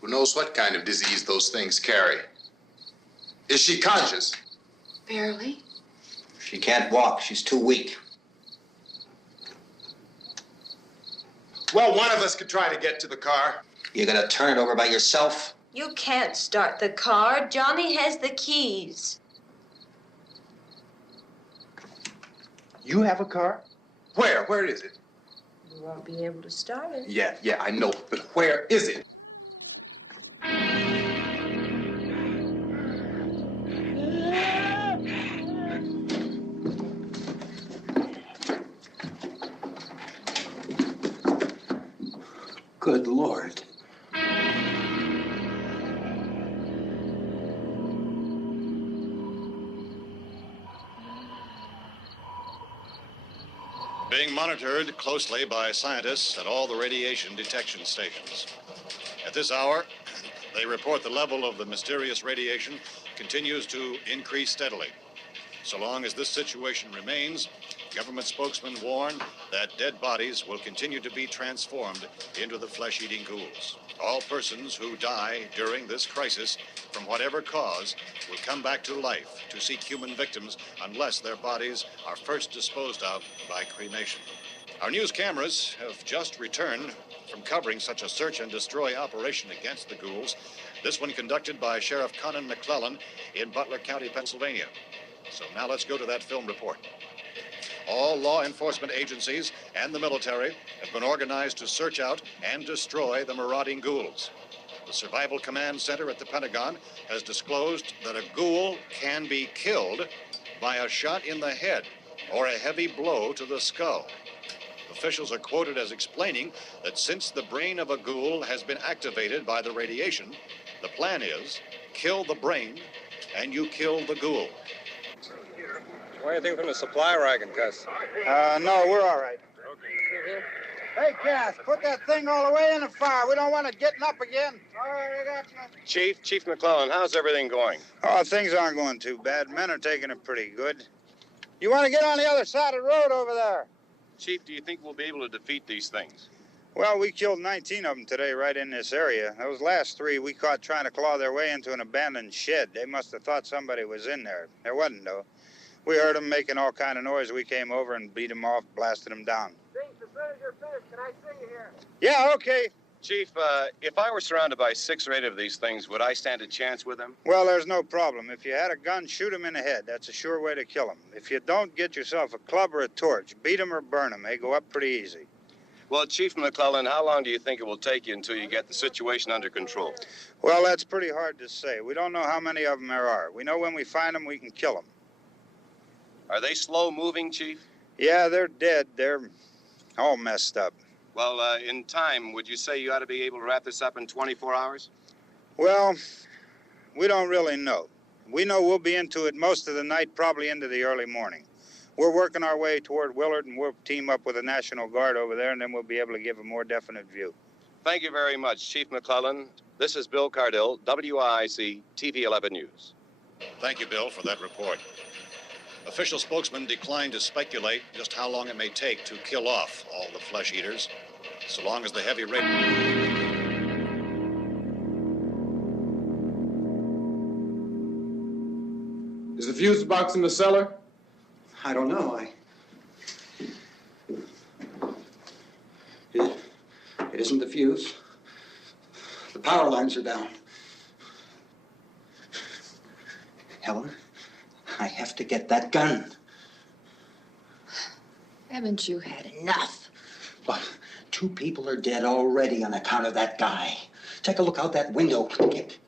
Who knows what kind of disease those things carry? Is she conscious? Barely. She can't walk. She's too weak. Well, one of us could try to get to the car. You gonna turn it over by yourself? You can't start the car. Johnny has the keys. You have a car? Where? Where is it? You won't be able to start it. Yeah, I know. But where is it? Good Lord. Being monitored closely by scientists at all the radiation detection stations. At this hour, they report the level of the mysterious radiation continues to increase steadily. So long as this situation remains, government spokesmen warn that dead bodies will continue to be transformed into the flesh-eating ghouls. All persons who die during this crisis, from whatever cause, will come back to life to seek human victims unless their bodies are first disposed of by cremation. Our news cameras have just returned from covering such a search and destroy operation against the ghouls, this one conducted by Sheriff Conan McClellan in Butler County, Pennsylvania. So now let's go to that film report. All law enforcement agencies and the military have been organized to search out and destroy the marauding ghouls. The Survival Command Center at the Pentagon has disclosed that a ghoul can be killed by a shot in the head or a heavy blow to the skull. Officials are quoted as explaining that since the brain of a ghoul has been activated by the radiation, the plan is kill the brain and you kill the ghoul. Anything from the supply wagon, Gus? No, we're all right. Hey, Cass, put that thing all the way in the fire. We don't want it getting up again. All right, I got you. Chief McClellan, how's everything going? Oh, things aren't going too bad. Men are taking it pretty good. You want to get on the other side of the road over there? Chief, do you think we'll be able to defeat these things? Well, we killed 19 of them today right in this area. Those last 3 we caught trying to claw their way into an abandoned shed. They must have thought somebody was in there. There wasn't, though. We heard them making all kind of noise. We came over and beat them off, blasted them down. As soon as you're finished, can I see you here? Yeah, okay. Chief, if I were surrounded by 6 or 8 of these things, would I stand a chance with them? Well, there's no problem. If you had a gun, shoot them in the head. That's a sure way to kill them. If you don't, get yourself a club or a torch. Beat them or burn them. They go up pretty easy. Well, Chief McClellan, how long do you think it will take you until you get the situation under control? Well, that's pretty hard to say. We don't know how many of them there are. We know when we find them, we can kill them. Are they slow-moving, Chief? Yeah, they're dead. They're all messed up. Well, in time, would you say you ought to be able to wrap this up in 24 hours? Well, we don't really know. We know we'll be into it most of the night, probably into the early morning. We're working our way toward Willard, and we'll team up with the National Guard over there, and then we'll be able to give a more definite view. Thank you very much, Chief McClellan. This is Bill Cardill, WIC TV 11 News. Thank you, Bill, for that report. Official spokesman declined to speculate just how long it may take to kill off all the flesh eaters, so long as the heavy radiation. Is the fuse box in the cellar? I don't know. It isn't the fuse. The power lines are down. Helen, I have to get that gun. Haven't you had enough? But 2 people are dead already on account of that guy. Take a look out that window. Get...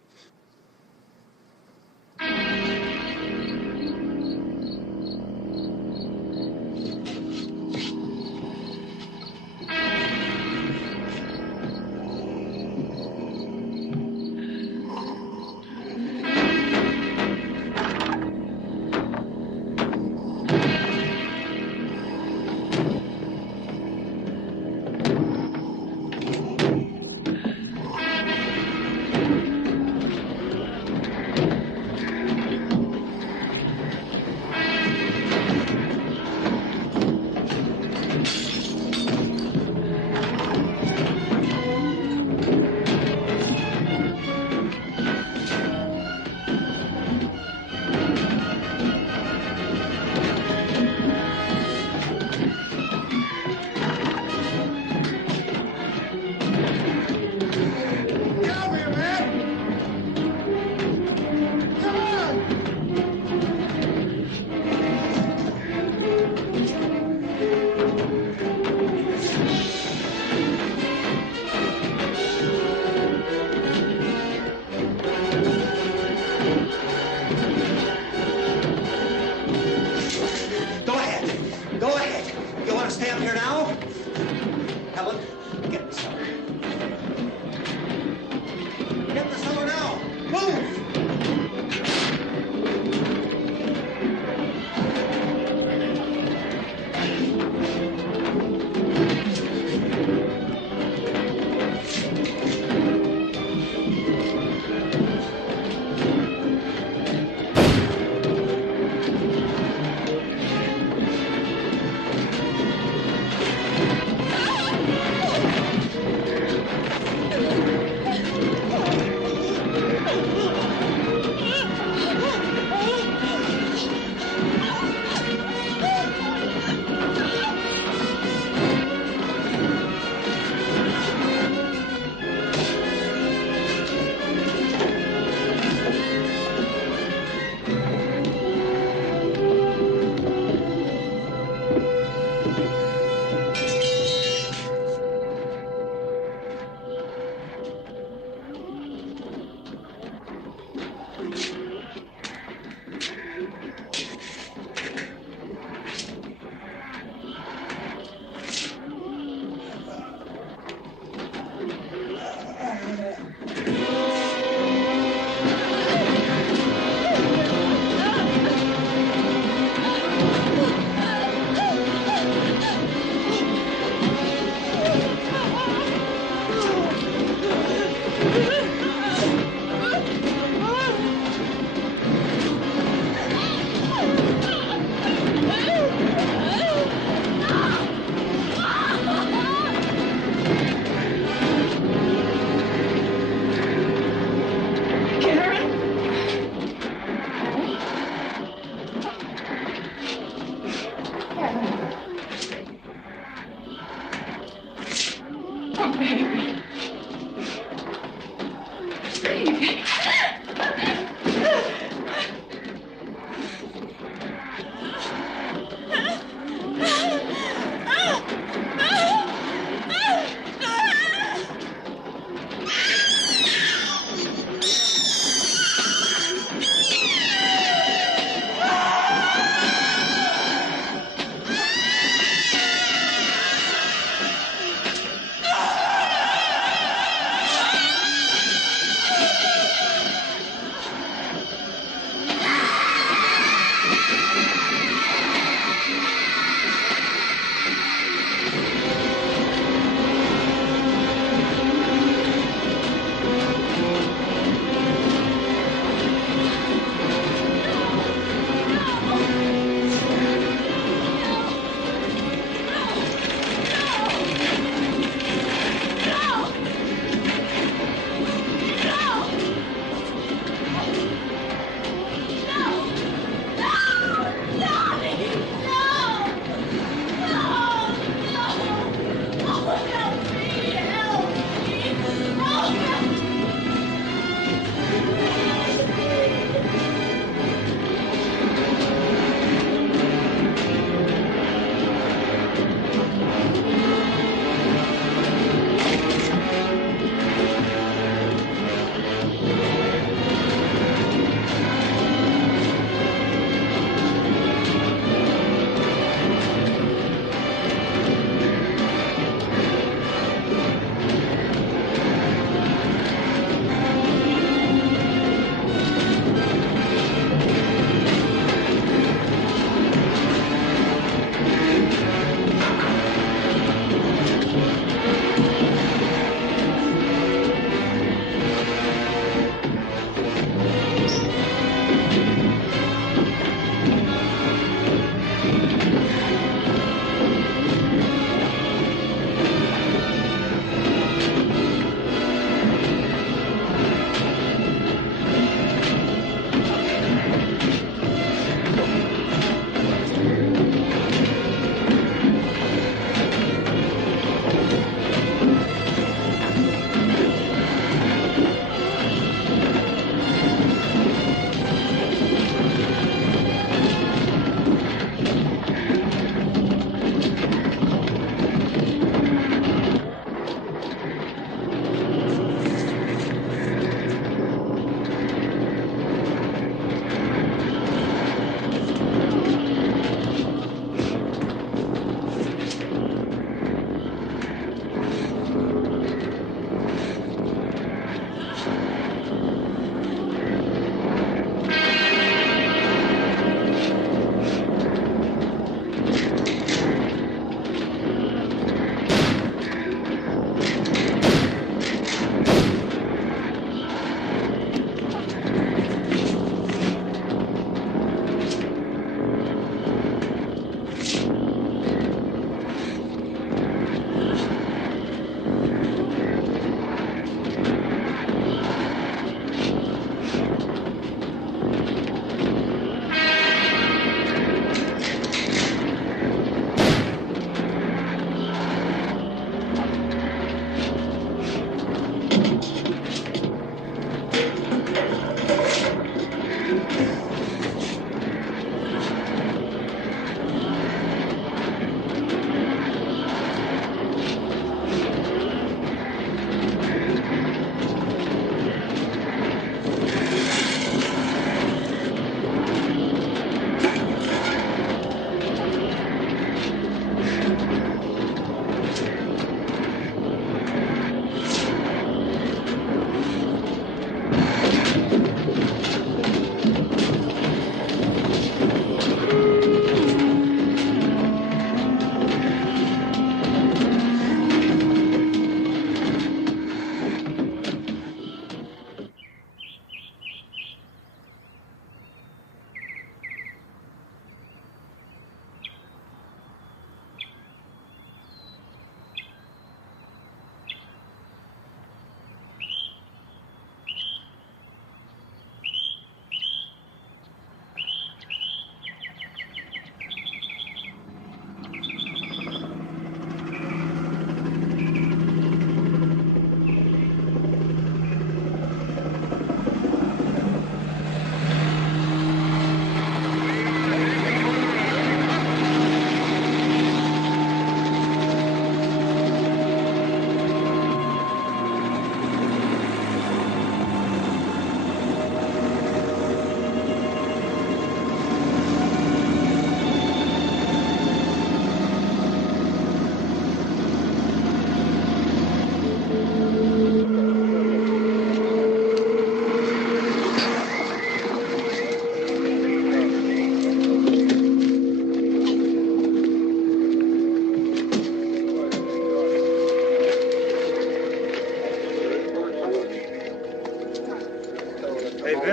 Go ahead. You want to stay up here now? Helen, get in the cellar. Get in the cellar now. Move!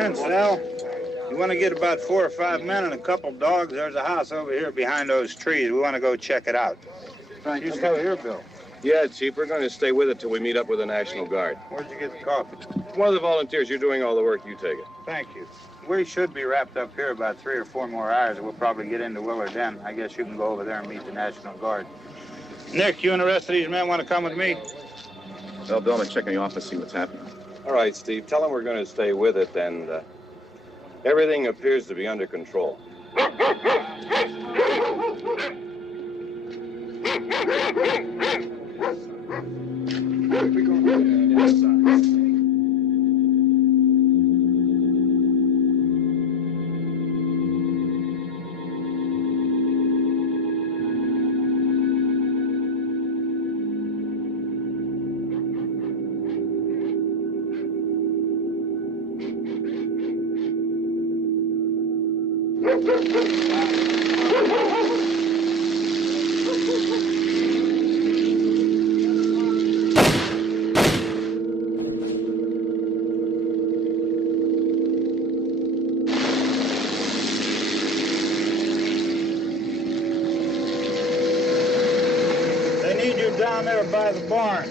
Vince, Al, you want to get about 4 or 5 men and a couple dogs? There's a house over here behind those trees. We want to go check it out. Right. You still here, Bill? Yeah, Chief, we're going to stay with it till we meet up with the National Guard. Where'd you get the coffee? One of the volunteers, you're doing all the work, you take it. Thank you. We should be wrapped up here about 3 or 4 more hours. We'll probably get into Willard then. I guess you can go over there and meet the National Guard. Nick, you and the rest of these men want to come with me? Well, Bill, I'm check in the office, see what's happening. All right, Steve, tell them we're going to stay with it, and everything appears to be under control. They need you down there by the barn.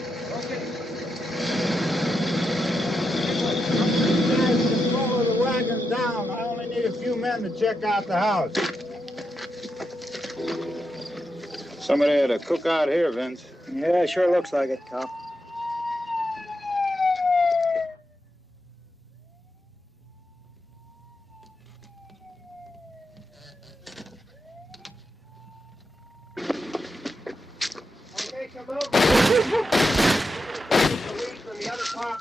Follow the wagon down. I only need a few men to check out the house. Somebody had a cookout here, Vince. Yeah, it sure looks like it, Cop. Okay, come over. Police from the other park.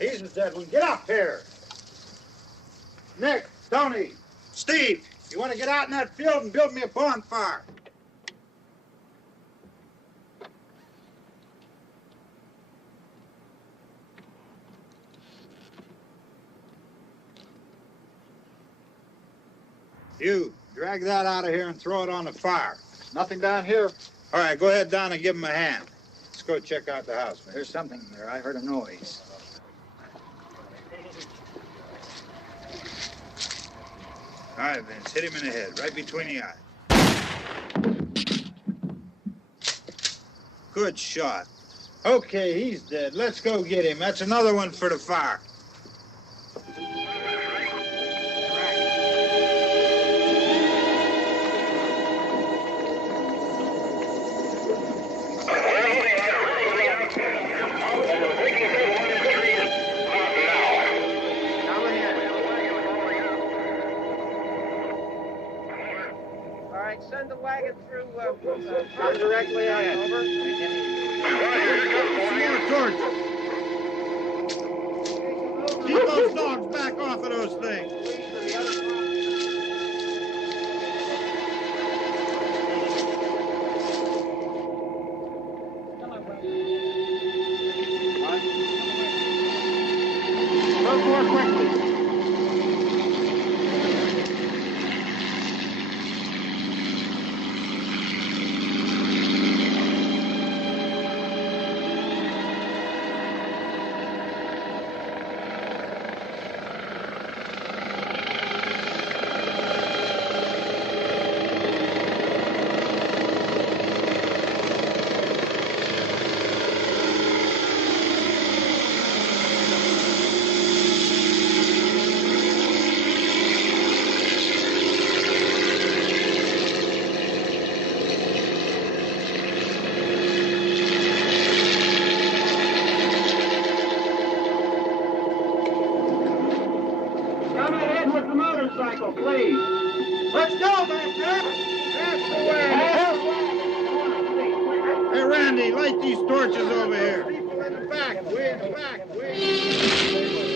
He's the dead one. Get up here. Nick, Tony, Steve, you want to get out in that field and build me a bonfire? You, drag that out of here and throw it on the fire. Nothing down here. All right, go ahead down and give him a hand. Let's go check out the house, man. There's something there. I heard a noise. All right, Vince, hit him in the head, right between the eyes. Good shot. Okay, he's dead. Let's go get him. That's another one for the fire. Send the wagon through directly out. Over. More torches. Keep those dogs back off of those things. Go more quickly. motorcycle, please. Let's go back there. That's the way. Hey, Randy, light these torches over here. People in the back, way in the back, way.